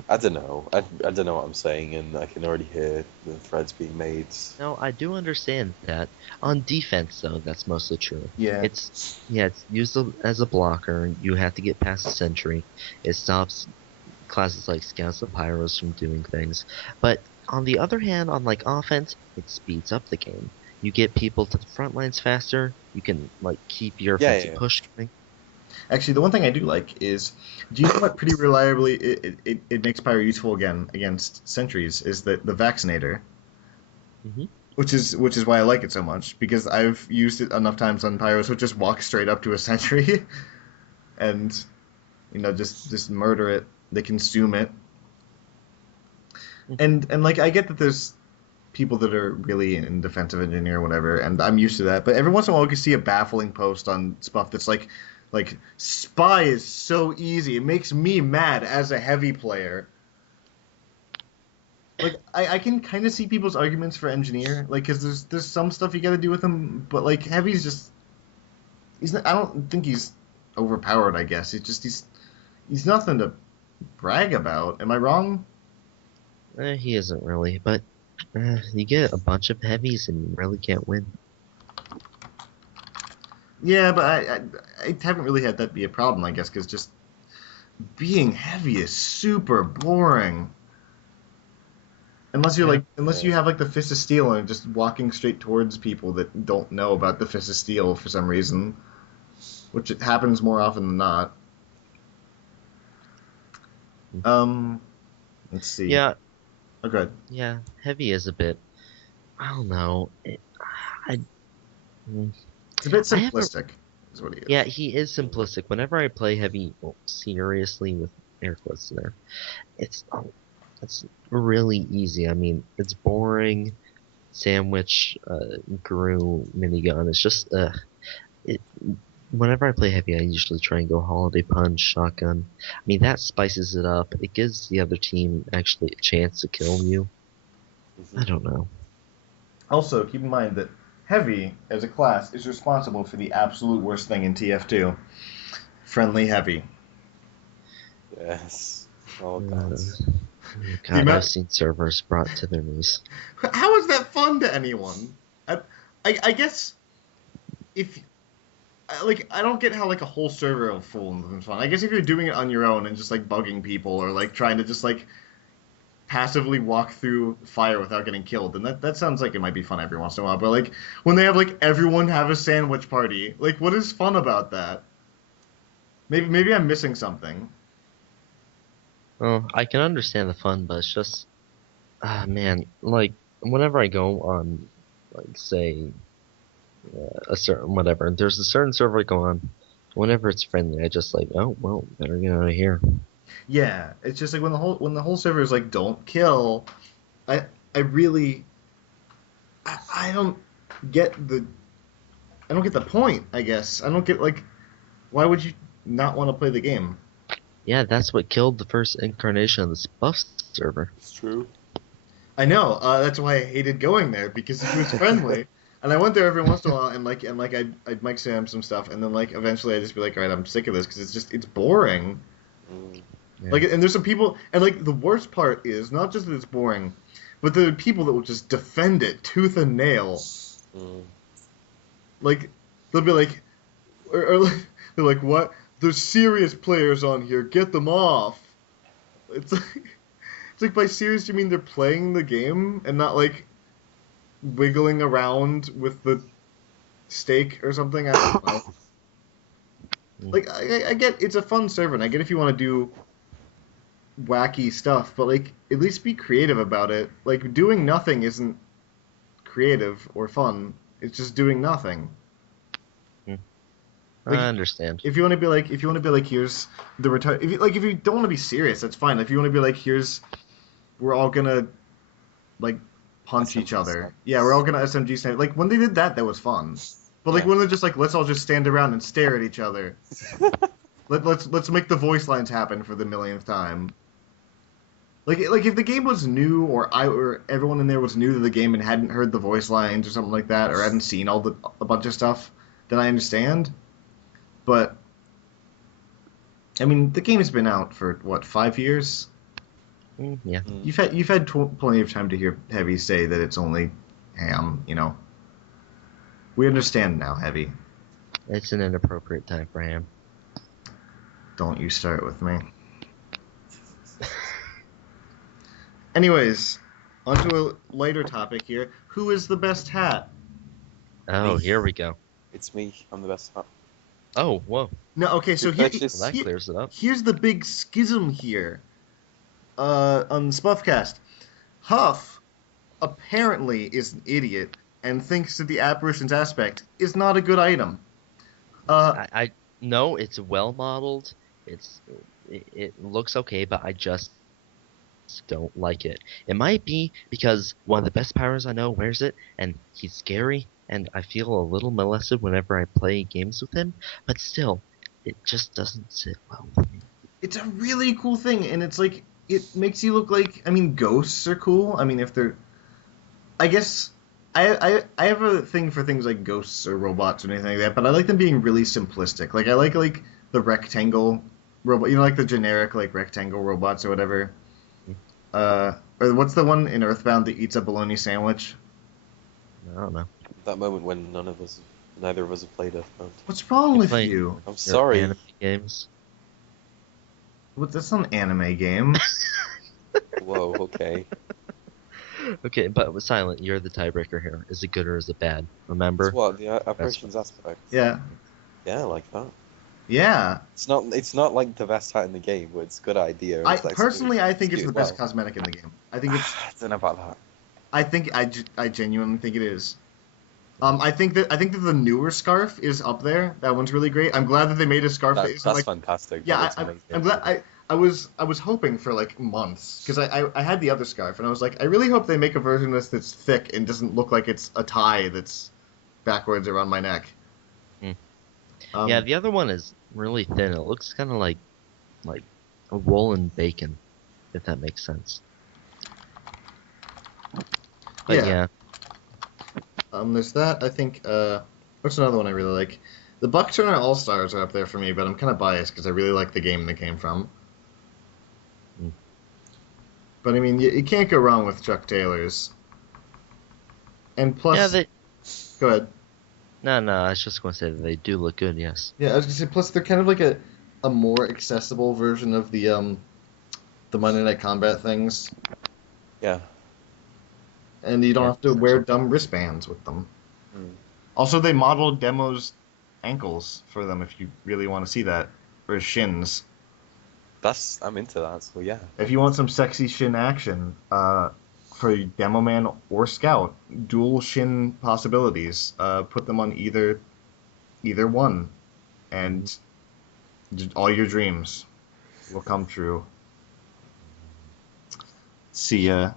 I don't know. I don't know what I'm saying, and I can already hear the threads being made. No, I do understand that. On defense, though, that's mostly true. Yeah. It's used as a blocker. You have to get past the sentry. It stops classes like scouts and pyros from doing things. But on the other hand, on like offense, it speeds up the game. You get people to the front lines faster. You can like keep your offensive push going. Actually, the one thing I do like is, do you know what pretty reliably it makes pyro useful again against sentries is the vaccinator, which is why I like it so much, because I've used it enough times on pyro, so it just walks straight up to a sentry, and just murder it. They consume it, and like I get that there's people that are really in defensive engineer or whatever, and I'm used to that. But every once in a while, you can see a baffling post on SPUF that's like spy is so easy. It makes me mad as a heavy player. Like I can kind of see people's arguments for engineer, like because there's some stuff you got to do with him, but like heavy's just I don't think he's overpowered. I guess he's nothing to brag about. Am I wrong? He isn't really, but you get a bunch of heavies and you really can't win. Yeah, but I haven't really had that be a problem, I guess, because just being heavy is super boring. Unless you have like the Fist of Steel and just walking straight towards people that don't know about the Fist of Steel for some reason, which it happens more often than not. Let's see. Yeah. Oh, good. Yeah, heavy is a bit. I don't know. It's a bit simplistic, is what he is. Yeah, he is simplistic. Whenever I play heavy, seriously, with air quotes there, it's really easy. I mean, it's boring. Sandwich, Guru, minigun. It's just whenever I play heavy, I usually try and go holiday punch, shotgun. I mean, that spices it up. It gives the other team actually a chance to kill you. I don't know. Also, keep in mind that heavy, as a class, is responsible for the absolute worst thing in TF2. Friendly heavy. Yes. Oh, God. God, I've seen servers brought to their knees. How is that fun to anyone? I guess if... I don't get how, like, a whole server of full is fun. I guess if you're doing it on your own and just, like, bugging people or, like, trying to just, like, passively walk through fire without getting killed, then that sounds like it might be fun every once in a while. But, like, when they have, like, everyone have a sandwich party, like, what is fun about that? Maybe I'm missing something. Well, I can understand the fun, but it's just... man, like, whenever I go on, like, say... a certain whatever. There's a certain server I go on. Whenever it's friendly, I just like, oh well, better get out of here. Yeah, it's just like when the whole server is like, don't kill. I don't get the point. I guess I don't get like, why would you not want to play the game? Yeah, that's what killed the first incarnation of the SPUF server. It's true. I know. That's why I hated going there, because it was friendly. And I went there every once in a while, and I'd mic Sam some stuff, and then like eventually I'd just be like, all right, I'm sick of this because it's boring. Yeah. Like, and there's some people, and like the worst part is not just that it's boring, but there are people that will just defend it tooth and nail. Like they'll be like, or they're like, what? There's serious players on here. Get them off. It's like by serious you mean they're playing the game and not like wiggling around with the stake or something. I don't know. Like I get it's a fun server, and I get if you want to do wacky stuff, but like at least be creative about it. Like doing nothing isn't creative or fun. It's just doing nothing. Like, I understand. If you want to be like, here's the retard. If you don't want to be serious, that's fine. If you want to be like, we're all gonna like punch each other. Yeah, we're all gonna SMG stand. Like when they did that was fun. But like when they're just like, let's all just stand around and stare at each other. let's make the voice lines happen for the millionth time. Like if the game was new, or everyone in there was new to the game and hadn't heard the voice lines or something like that, or hadn't seen a bunch of stuff, then I understand. But I mean, the game has been out for what, 5 years? Yeah. You've had plenty of time to hear Heavy say that it's only ham. You know. We understand now, Heavy. It's an inappropriate time for ham. Don't you start with me. Anyways, onto a lighter topic here. Who is the best hat? Oh, Me. here we go. It's me. I'm the best hat. Oh, whoa. No, okay, so Well, that clears it up. here's the big schism here. On SPUFcast. Huff apparently is an idiot and thinks that the apparitions aspect is not a good item. I no, it's well modeled. It looks okay, but I just don't like it. It might be because one of the best pirates I know wears it, and he's scary, and I feel a little molested whenever I play games with him. But still, it just doesn't sit well with me. It's a really cool thing, and it's like it makes you look like. I mean, ghosts are cool. I mean, if they're, I guess I have a thing for things like ghosts or robots or anything like that, but I like them being really simplistic. Like I like the rectangle robot, like the generic like rectangle robots or whatever. Or what's the one in Earthbound that eats a bologna sandwich? I don't know. That moment when neither of us have played Earthbound. What's wrong with play- you? I'm sorry. Anime games. That's not an anime game. Whoa, okay. Okay, but Silent, you're the tiebreaker here. Is it good or is it bad? Remember? It's what, the apparitions aspect? Yeah. Yeah, I like that. Yeah. It's not like the best hat in the game, but it's a good idea. I It's like personally, I think it's the executed best well. cosmetic in the game. I think it's. I don't know about that. I genuinely think it is. I think that the newer scarf is up there. That one's really great. I'm glad that they made a scarf that isn't That's like. fantastic. Yeah, That looks I'm amazing. glad. I was hoping for like months because I had the other scarf and I was like I really hope they make a version of this that's thick and doesn't look like it's a tie that's backwards around my neck. Yeah, the other one is really thin. It looks kind of like a rolling bacon, if that makes sense. But yeah. There's that. I think. What's another one I really like? The Buck Turner All Stars are up there for me, but I'm kind of biased because I really like the game they came from. But I mean, you can't go wrong with Chuck Taylor's. And plus, go ahead. No, I was just going to say that they do look good. Yes. Yeah, I was gonna say. Plus, they're kind of like a more accessible version of the Monday Night Combat things, Yeah. and you don't Yeah, have to wear dumb wristbands with them. Mm. Also, they modeled Demo's ankles for them if you really want to see that, or his shins. I'm into that, so yeah. If you want some sexy shin action, for Demo Man or Scout, dual shin possibilities. Put them on either one, and all your dreams will come true. See ya.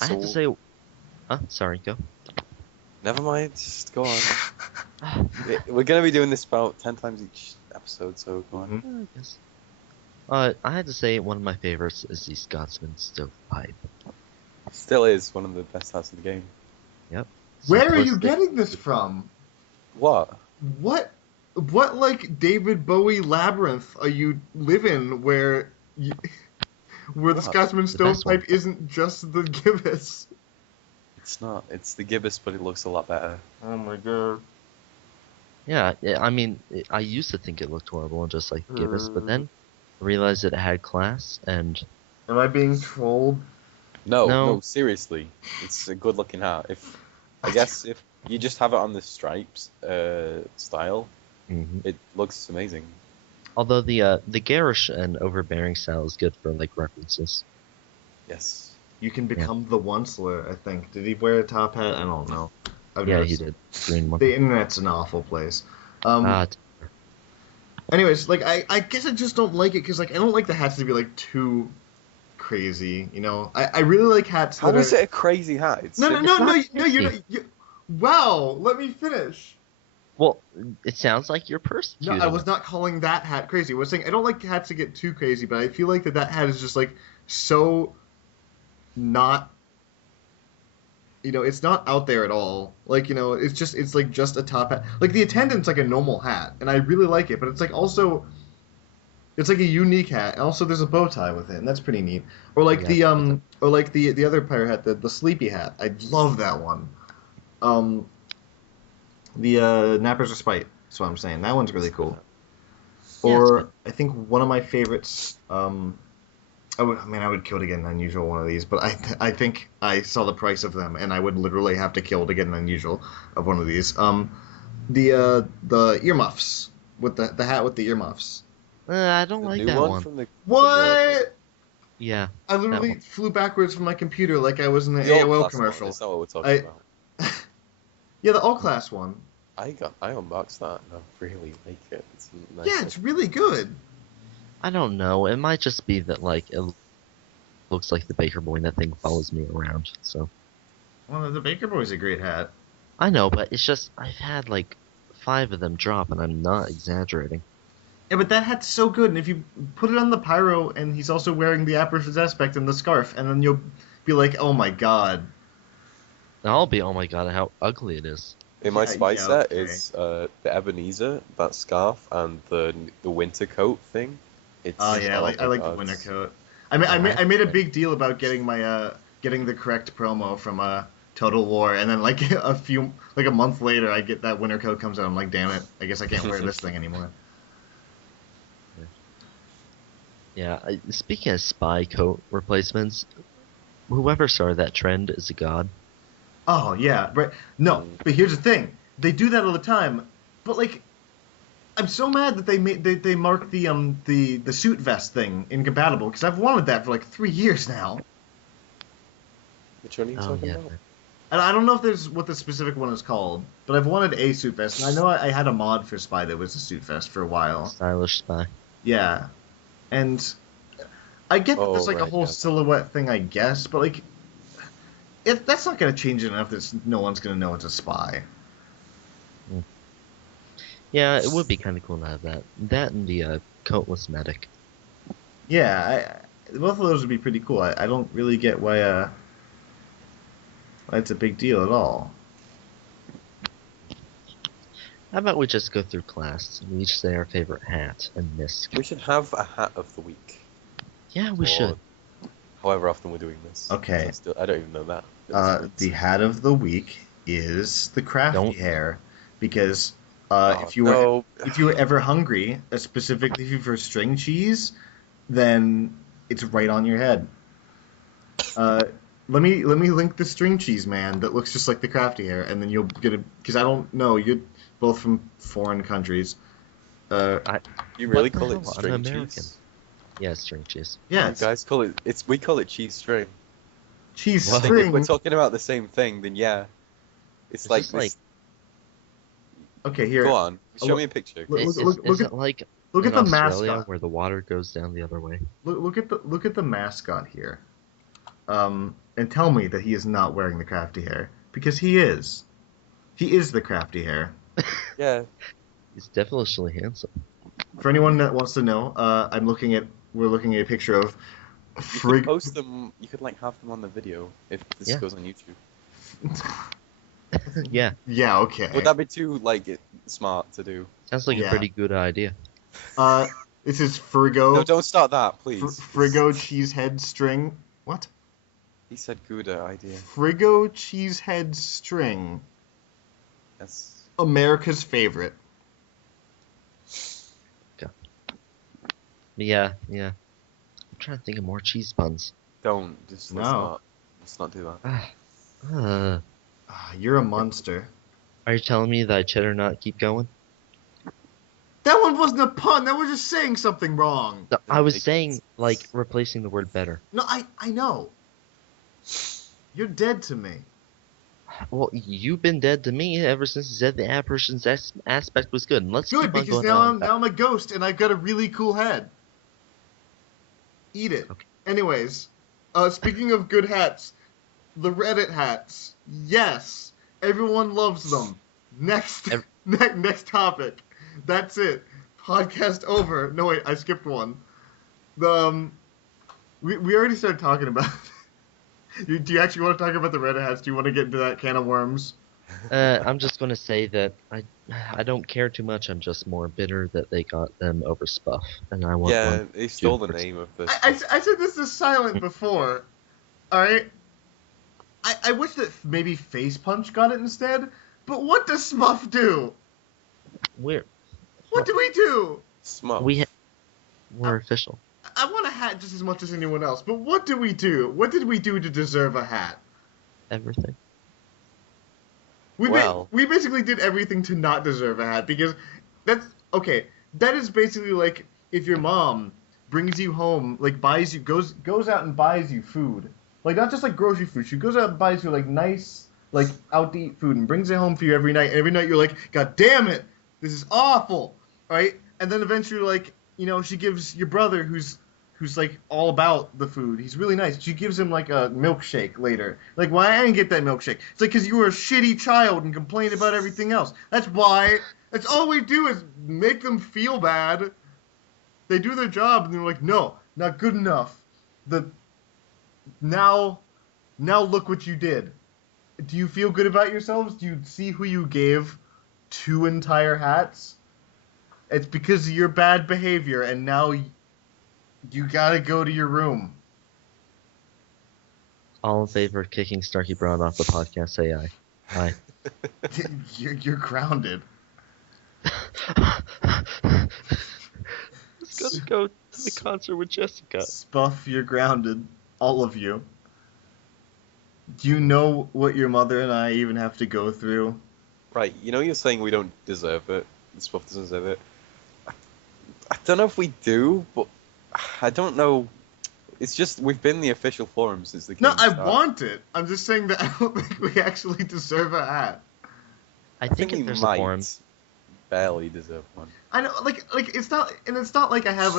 I have to say. Sorry, go. Never mind, just go on. We're gonna be doing this about 10 times each episode, so go on. Mhm. I guess. I had to say one of my favorites is the Scotsman Stovepipe. Still is one of the best hats in the game. Yep. Where are you Simplistic. getting this from? What? What like David Bowie labyrinth are you living where the What? Scotsman The best one. Stovepipe isn't just the gibbous? It's not. It's the gibbous, but it looks a lot better. Oh my god. Yeah, I mean, I used to think it looked horrible and just like gibbous, but then I realized that it had class, and Am I being trolled? No, seriously. It's a good looking hat. I guess if you just have it on the stripes style, it looks amazing. although the garish and overbearing style is good for like references. Yes. You can become the Onceler, I think. Did he wear a top hat? I don't know. Yeah, he did. Green one. The internet's an awful place. Ah, Anyways, like I guess I just don't like it because like I don't like the hats to be like too crazy. You know, I really like hats. How that is are... it a crazy hat? It's No, not you're crazy. not. Wow, let me finish. well, it sounds like you're persecuting. No, I was not calling that hat crazy. I was saying I don't like hats to get too crazy, but I feel like that hat is just like so not. You know, it's not out there at all. Like, you know, it's like just a top hat. Like the attendant's like a normal hat, and I really like it, but it's like also it's like a unique hat, and also there's a bow tie with it, and that's pretty neat. Or like the other pirate hat, the sleepy hat. I love that one. The Nappers of Spite. That's what I'm saying. That one's really cool. Yeah, Or it's I think one of my favorites. I would kill to get an unusual one of these, but I think I saw the price of them, and I would literally have to kill to get an unusual of one of these. The earmuffs with the hat with the earmuffs. I don't The like new that one one. from the What? Yeah. I that literally one. flew backwards from my computer like I was in the the old AOL class commercial. one. Is that what we're talking about? Yeah, the all class one. I unboxed that and I really like it. It's a nice Yeah, it's really good. I don't know. It might just be that like it looks like the Baker Boy and that thing follows me around. So Well, the Baker Boy's a great hat. I know, but it's just I've had like 5 of them drop, and I'm not exaggerating. Yeah, but that hat's so good, and if you put it on the Pyro, and he's also wearing the Apparition's Aspect and the scarf, and then you'll be like, oh my god. I'll be, oh my god, how ugly it is. In my spy yeah, set okay. is the Ebenezer, that scarf, and the winter coat thing. It's, Oh yeah, I like the God. winter coat. I made a big deal about getting my getting the correct promo from Total War, and then like a month later, I get that winter coat comes out. I'm like, damn it, I guess I can't wear this thing anymore. Yeah, speaking of spy coat replacements, whoever started that trend is a god. Oh yeah, right. No, but here's the thing: they do that all the time. But like, I'm so mad that they marked the suit vest thing incompatible because I've wanted that for like 3 years now. Which one are you Oh talking yeah. about? And I don't know if there's what the specific one is called, but I've wanted a suit vest, and I know I had a mod for Spy that was a suit vest for a while. Stylish spy. Yeah, and I get that there's like a right, whole yeah. silhouette thing, I guess, but like, that's not gonna change it enough that no one's gonna know it's a spy. Yeah, it would be kind of cool to have that. That and the coatless medic. Yeah, both of those would be pretty cool. I don't really get why it's a big deal at all. How about we just go through class and we each say our favorite hat and misc? We should have a hat of the week. Yeah, we Or should. However often we're doing this. Okay. I don't even know that. The hat of the week is the crafty Don't- hair, because Oh, if you were ever hungry, specifically for string cheese, then it's right on your head. Let me link the string cheese man that looks just like the crafty hair, and then you'll get it because I don't know, you're both from foreign countries. You What really the call hell? it I'm string American. cheese? Yeah, string cheese. Yeah, You it's guys call it. We call it cheese string. cheese I think if string. we're talking about the same thing, then yeah. It's Is like this this. Okay, here. Go on. Show look- me a picture. look- Is, look is at- it like Look in at the Australia mascot. where the water goes down the other way? Look at the mascot here. And tell me that he is not wearing the crafty hair, because he is. He is the crafty hair. Yeah. He's definitely handsome. For anyone that wants to know, we're looking at a picture of You Frig. could post them. You could have them on the video if this Yeah. goes on YouTube. Yeah, Yeah, okay. Would that be too smart to do? sounds like Yeah. a pretty good idea. This is Frigo. No, don't start that, please. Frigo cheesehead string. What? He said Gouda idea. Frigo cheesehead string. Yes. America's favorite. Yeah. I'm trying to think of more cheese puns. Don't just No. let's not do that. You're a monster. Are you telling me that cheddar not keep going? That one wasn't a pun. That was just saying something wrong. No, I was makes saying sense. like replacing the word better. No, I know. You're dead to me. Well, you've been dead to me ever since you said the apparition's aspect was good. And let's Good, keep on because going now on. now I'm a ghost and I've got a really cool head. Eat it. Okay. Anyways, speaking of good hats, the Reddit hats. Yes, everyone loves them. Next, next topic. That's it. Podcast over. No wait, I skipped one. We already started talking about. Do you actually want to talk about the Reddit hats? Do you want to get into that can of worms? I'm just gonna say that I don't care too much. I'm just more bitter that they got them over SPUF, and I want Yeah, one. they stole the name of this. I said this is silent before. All right. I wish that maybe Face Punch got it instead. But what does SPUF do? We're What do we do? Smart. we're official. I want a hat just as much as anyone else, but what do we do? What did we do to deserve a hat? Everything. We basically did everything to not deserve a hat, because that's okay. That is basically like if your mom brings you home, like buys you, goes out and buys you food, like not just like grocery food. She goes out and buys you like nice, like out to eat food and brings it home for you every night. And every night you're like, God damn it, this is awful, right? And then eventually, like, you know, she gives your brother who's like all about the food. He's really nice. She gives him like a milkshake later. Like, why I didn't get that milkshake? It's like because you were a shitty child and complained about everything else. That's why. That's all we do is make them feel bad. They do their job and they're like, no, not good enough. Now look what you did. Do you feel good about yourselves? Do you see who you gave 2 entire hats? It's because of your bad behavior, and now you gotta go to your room. All in favor of kicking Snarky Brown off the podcast, say aye. Aye. You're grounded. Let's gotta go to the concert with Jessica. SPUF, you're grounded. All of you. Do you know what your mother and I even have to go through? Right, you know you're saying we don't deserve it. SPUF doesn't deserve it. I don't know if we do, but I don't know. It's just we've been in the official forum since the game started. Want it. I'm just saying that I don't think we actually deserve a hat. I think if there's a forum, barely deserve one. I know, like it's not, and it's not like I have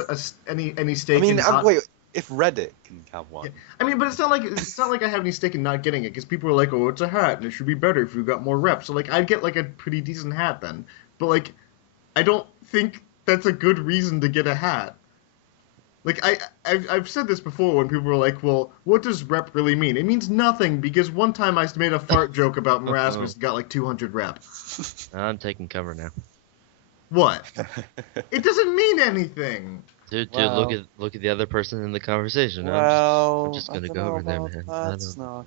any stake. I mean, in wait, if Reddit can have one. Yeah. I mean, but it's not like I have any stake in not getting it, because people are like, oh, it's a hat, and it should be better if you got more reps. So like, I'd get like a pretty decent hat then. But like, I don't think that's a good reason to get a hat. Like, I've said this before when people were like, well, what does rep really mean? It means nothing, because one time I made a fart joke about Marasmus and got like 200 reps. I'm taking cover now. What? It doesn't mean anything. Dude, look at the other person in the conversation. Well, I'm just gonna go over there, man. That's Snarky.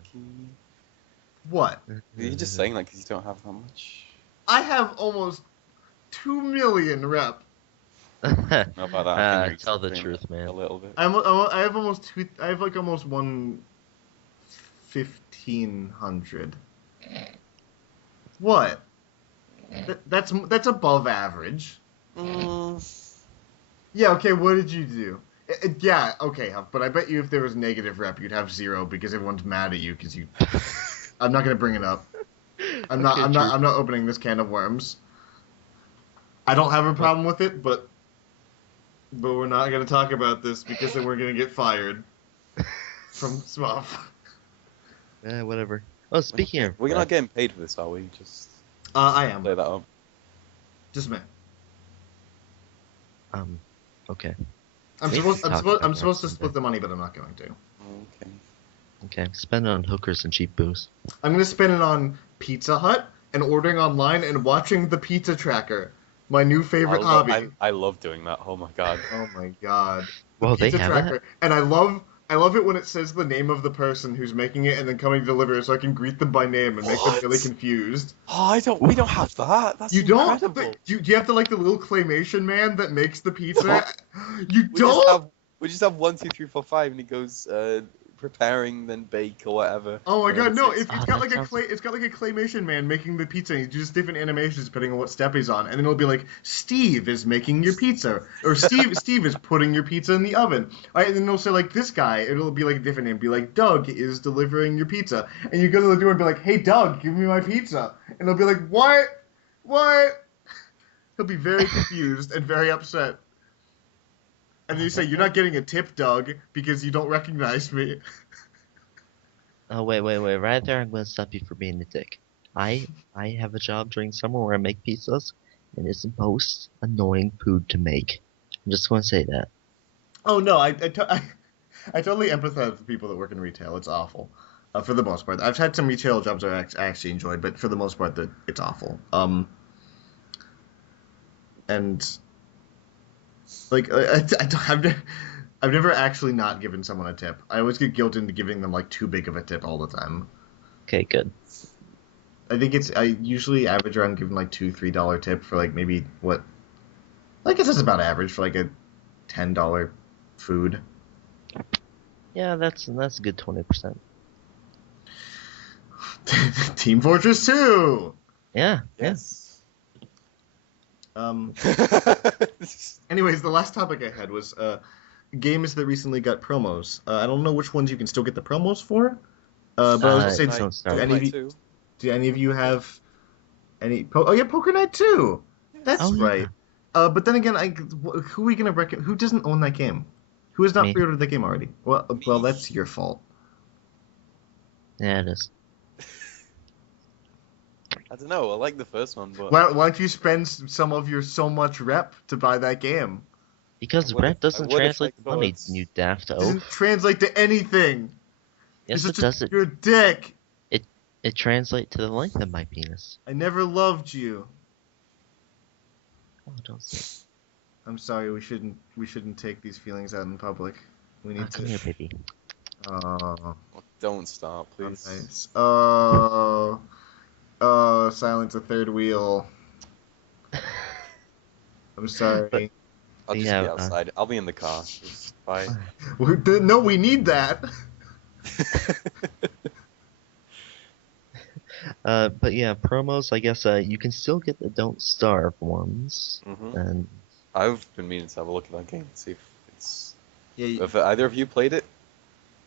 What? You're just saying that because you don't have that much. I have almost 2 million rep. Not about that. I can tell the truth, man. A little bit. I have almost two. I have like almost 1,500. What? That's above average. Yeah. Okay. What did you do? Yeah. Okay, Huff. But I bet you if there was negative rep, you'd have 0 because everyone's mad at you because you. I'm not gonna bring it up. I'm not opening this can of worms. I don't have a problem with it, but we're not going to talk about this because then we're going to get fired from SPUF. Whatever. Oh, speaking of... We're not getting paid for this, are we? Just... I am. Play that up. Just a minute. Okay. I'm supposed to split the money, but I'm not going to. Okay. Spend it on hookers and cheap booze. I'm going to spend it on Pizza Hut and ordering online and watching the Pizza Tracker. My new favorite hobby. I love doing that. Oh my god. Oh my god. Well, they have Tracker. And I love it when it says the name of the person who's making it and then coming to deliver it, so I can greet them by name and make them really confused. Oh, we don't have that. That's incredible. Don't? Do you have to like the little claymation man that makes the pizza? You don't? We just have 1, 2, 3, 4, 5, and he goes preparing, then bake or whatever. Oh my god, no! It's got like a claymation man making the pizza. And he does different animations depending on what step he's on, and then it'll be like Steve is making your pizza, or Steve is putting your pizza in the oven. Right, and then it'll say like this guy. It'll be like a different name. Be like Doug is delivering your pizza, and you go to the door and be like, Hey Doug, give me my pizza, and he'll be like What? He'll be very confused and very upset. And then you say, you're not getting a tip, Doug, because you don't recognize me. Oh, wait. Right there, I'm going to stop you for being a dick. I have a job during summer where I make pizzas, and it's the most annoying food to make. I'm just going to say that. Oh, no, I totally empathize with people that work in retail. It's awful. For the most part. I've had some retail jobs I actually enjoyed, but for the most part, it's awful. And... like, I've never actually not given someone a tip. I always get guilted into giving them, like, too big of a tip all the time. Okay, good. I think I usually average around giving, like, $2, $3 tip for, like, maybe, what... I guess that's about average for, like, a $10 food. Yeah, that's a good 20%. Team Fortress 2. Yeah. Yes. Anyways, the last topic I had was games that recently got promos. I don't know which ones you can still get the promos for. But I was gonna say, Don't start. do any of you have any? Oh yeah, Poker Night 2. That's Oh, yeah. right. But then again, who are we gonna reckon? Who doesn't own that game? Who has not Me. pre-ordered the game already? Well, that's your fault. Yeah, it is. I don't know. I like the first one, but Why don't you spend some of your so much rep to buy that game? Because I would've- rep doesn't I would've translate to thought money, it's- you daft It doesn't oaf. translate to anything. Yes, You're it such does. a, you're a dick. It translates to the length of my penis. I never loved you. Oh, don't say. I'm sorry. We shouldn't take these feelings out in public. We need Come to. here, baby. Oh, don't stop, please. nice. Silence a third wheel. I'm sorry. I'll just Yeah, be outside. I'll be in the car. Just bye. No, we need that. But yeah, promos. I guess you can still get the Don't Starve ones, and I've been meaning to have a look at that game, see if it's. Yeah, If either of you played it.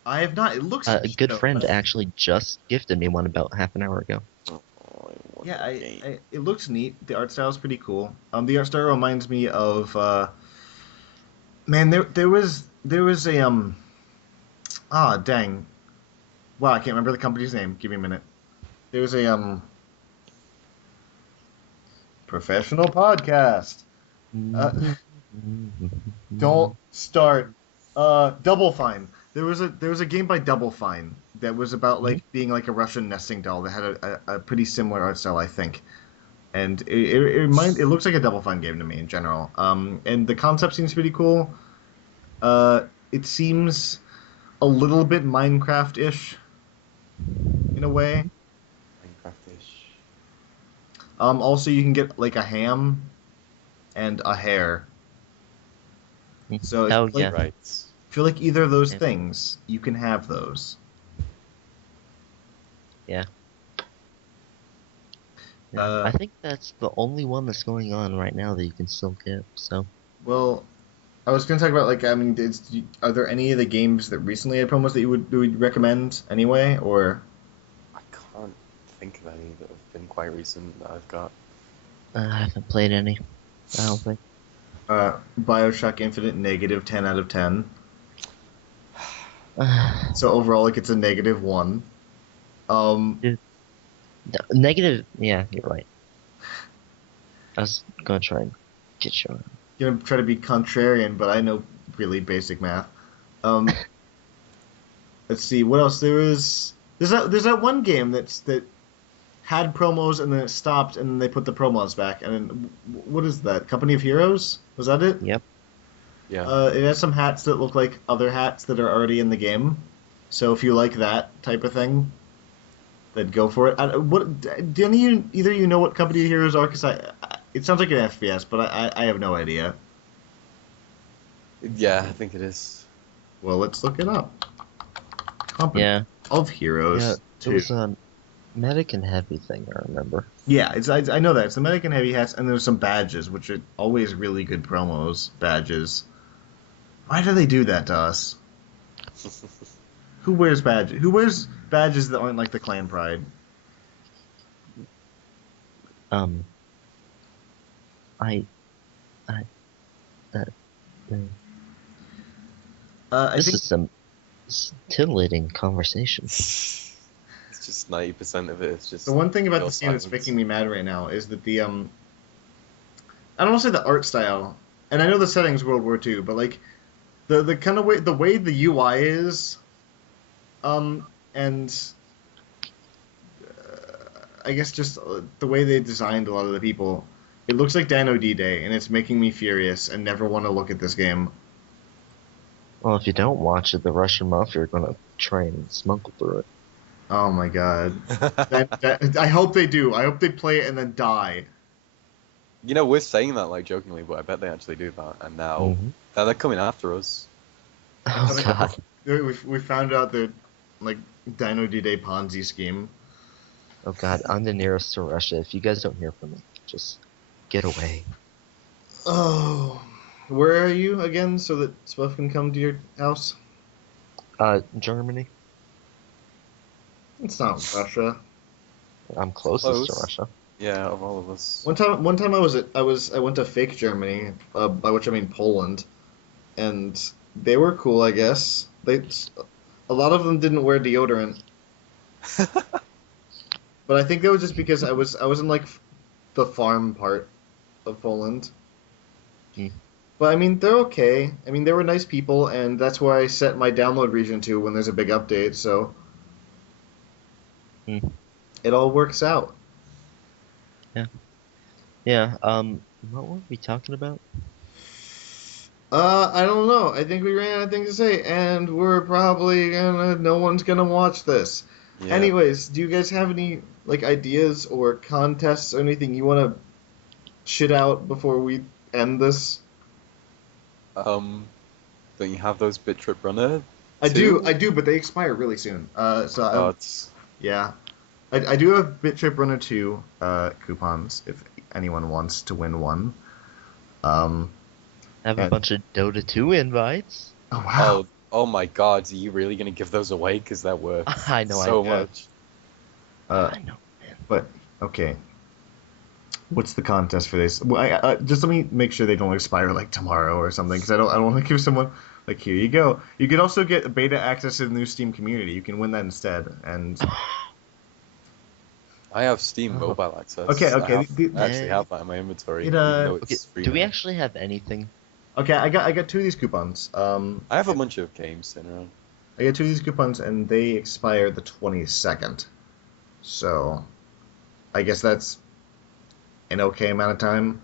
I have not. It looks. a good though. friend actually just gifted me one about half an hour ago. Oh, I want Yeah, that game. it looks neat. The art style is pretty cool. The art style reminds me of man, there was a dang. Wow, I can't remember the company's name. Give me a minute. There was a professional podcast. Don't start. Double Fine. There was a game by Double Fine that was about like being like a Russian nesting doll that had a pretty similar art style, I think. And it looks like a Double Fine game to me in general. And the concept seems pretty cool. It seems a little bit Minecraft-ish in a way. Minecraft-ish. Also, you can get like a ham and a hare. So it's Oh, like, yeah. Right. I feel like either of those Yeah. things, you can have those. Yeah. Uh, I think that's the only one that's going on right now that you can still get. So Well, I was going to talk about like are there any of the games that recently had promos that you would recommend anyway, or I can't think of any that have been quite recent that I've got. I haven't played any. I don't think. BioShock Infinite negative 10 out of 10. So overall, like it's a -1. Negative. Yeah, you're right. I was gonna try and get you on. Gonna try to be contrarian, but I know really basic math. Let's see what else there's that one game that had promos and then it stopped and then they put the promos back and then what is that? Company of Heroes? Was that it? Yep. Yeah. It has some hats that look like other hats that are already in the game. So if you like that type of thing, then go for it. Do either of you know what Company of Heroes are? Because it sounds like an FPS, but I have no idea. Yeah, I think it is. Well, let's look it up. Company Yeah. of Heroes. Yeah. It 2. was a medic and heavy thing. I remember. Yeah, I know that. It's the medic and heavy hats, and there's some badges, which are always really good promos. Badges. Why do they do that to us? Who wears badges? Who wears badges that aren't like the clan pride? I This think is some titillating conversation. It's just 90% of it. It's just the one thing about real this game that's silence. making me mad right now is that I don't want to say the art style, and I know the setting's World War II, but like the kind of way the UI is, and I guess just the way they designed a lot of the people, it looks like Dino D-Day, and it's making me furious and never want to look at this game. Well, if you don't watch it, the Russian mafia are gonna try and smuggle through it. Oh my god. I hope they do. I hope they play it and then die. You know, we're saying that like jokingly, but I bet they actually do that. And now they're coming after us. Oh God. We found out their like Dino D-Day Ponzi scheme. Oh God. I'm the nearest to Russia. If you guys don't hear from me, just get away. Oh, where are you again, so that SPUF can come to your house? Germany. It's not Russia. I'm closest to Close. Russia. Yeah, of all of us. One time I went to fake Germany, by which I mean Poland, and they were cool, I guess. A lot of them didn't wear deodorant, but I think that was just because I was in like the farm part of Poland. Hmm. But I mean, they're okay. I mean, they were nice people, and that's where I set my download region to when there's a big update. So Hmm. it all works out. Yeah. What were we talking about? I don't know. I think we ran out of things to say, and we're probably gonna. No one's gonna watch this. Yeah. Anyways, do you guys have any like ideas or contests or anything you want to shit out before we end this? Don't you have those Bit Trip Runner? I too? do, but they expire really soon. Oh, it's... Yeah, I do have BitTrip Runner 2 coupons if anyone wants to win one. I have a And- bunch of Dota 2 invites. Oh wow! Oh my God! Are you really gonna give those away? Because they're worth I know. so I much. I know, man. But okay, what's the contest for this? Well, just let me make sure they don't expire like tomorrow or something, because I don't want to give someone like, here you go. You can also get beta access to the new Steam community. You can win that instead. And I have Steam Oh. mobile access. Okay, I actually Yeah. have that in my inventory. It, even though Okay, it's free do we now. actually have anything? okay, I got two of these coupons. I have a bunch of games sitting around. I got two of these coupons, and they expire the 22nd. So, I guess that's an okay amount of time.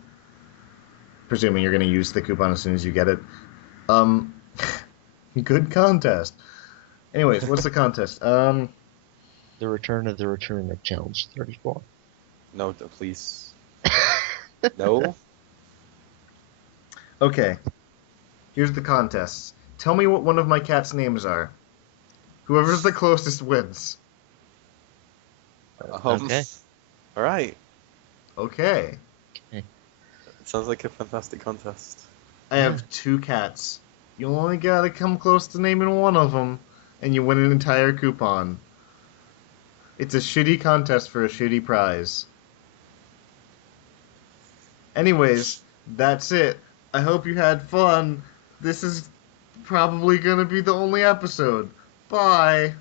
Presuming you're going to use the coupon as soon as you get it. Good contest. Anyways, what's the contest? The return of Challenge 34. No, please. No. Okay. Here's the contest. Tell me what one of my cat's names are. Whoever's the closest wins. Okay. All right. Okay. It sounds like a fantastic contest. I have two cats. You only gotta come close to naming one of them, and you win an entire coupon. It's a shitty contest for a shitty prize. Anyways, that's it. I hope you had fun. This is probably gonna be the only episode. Bye.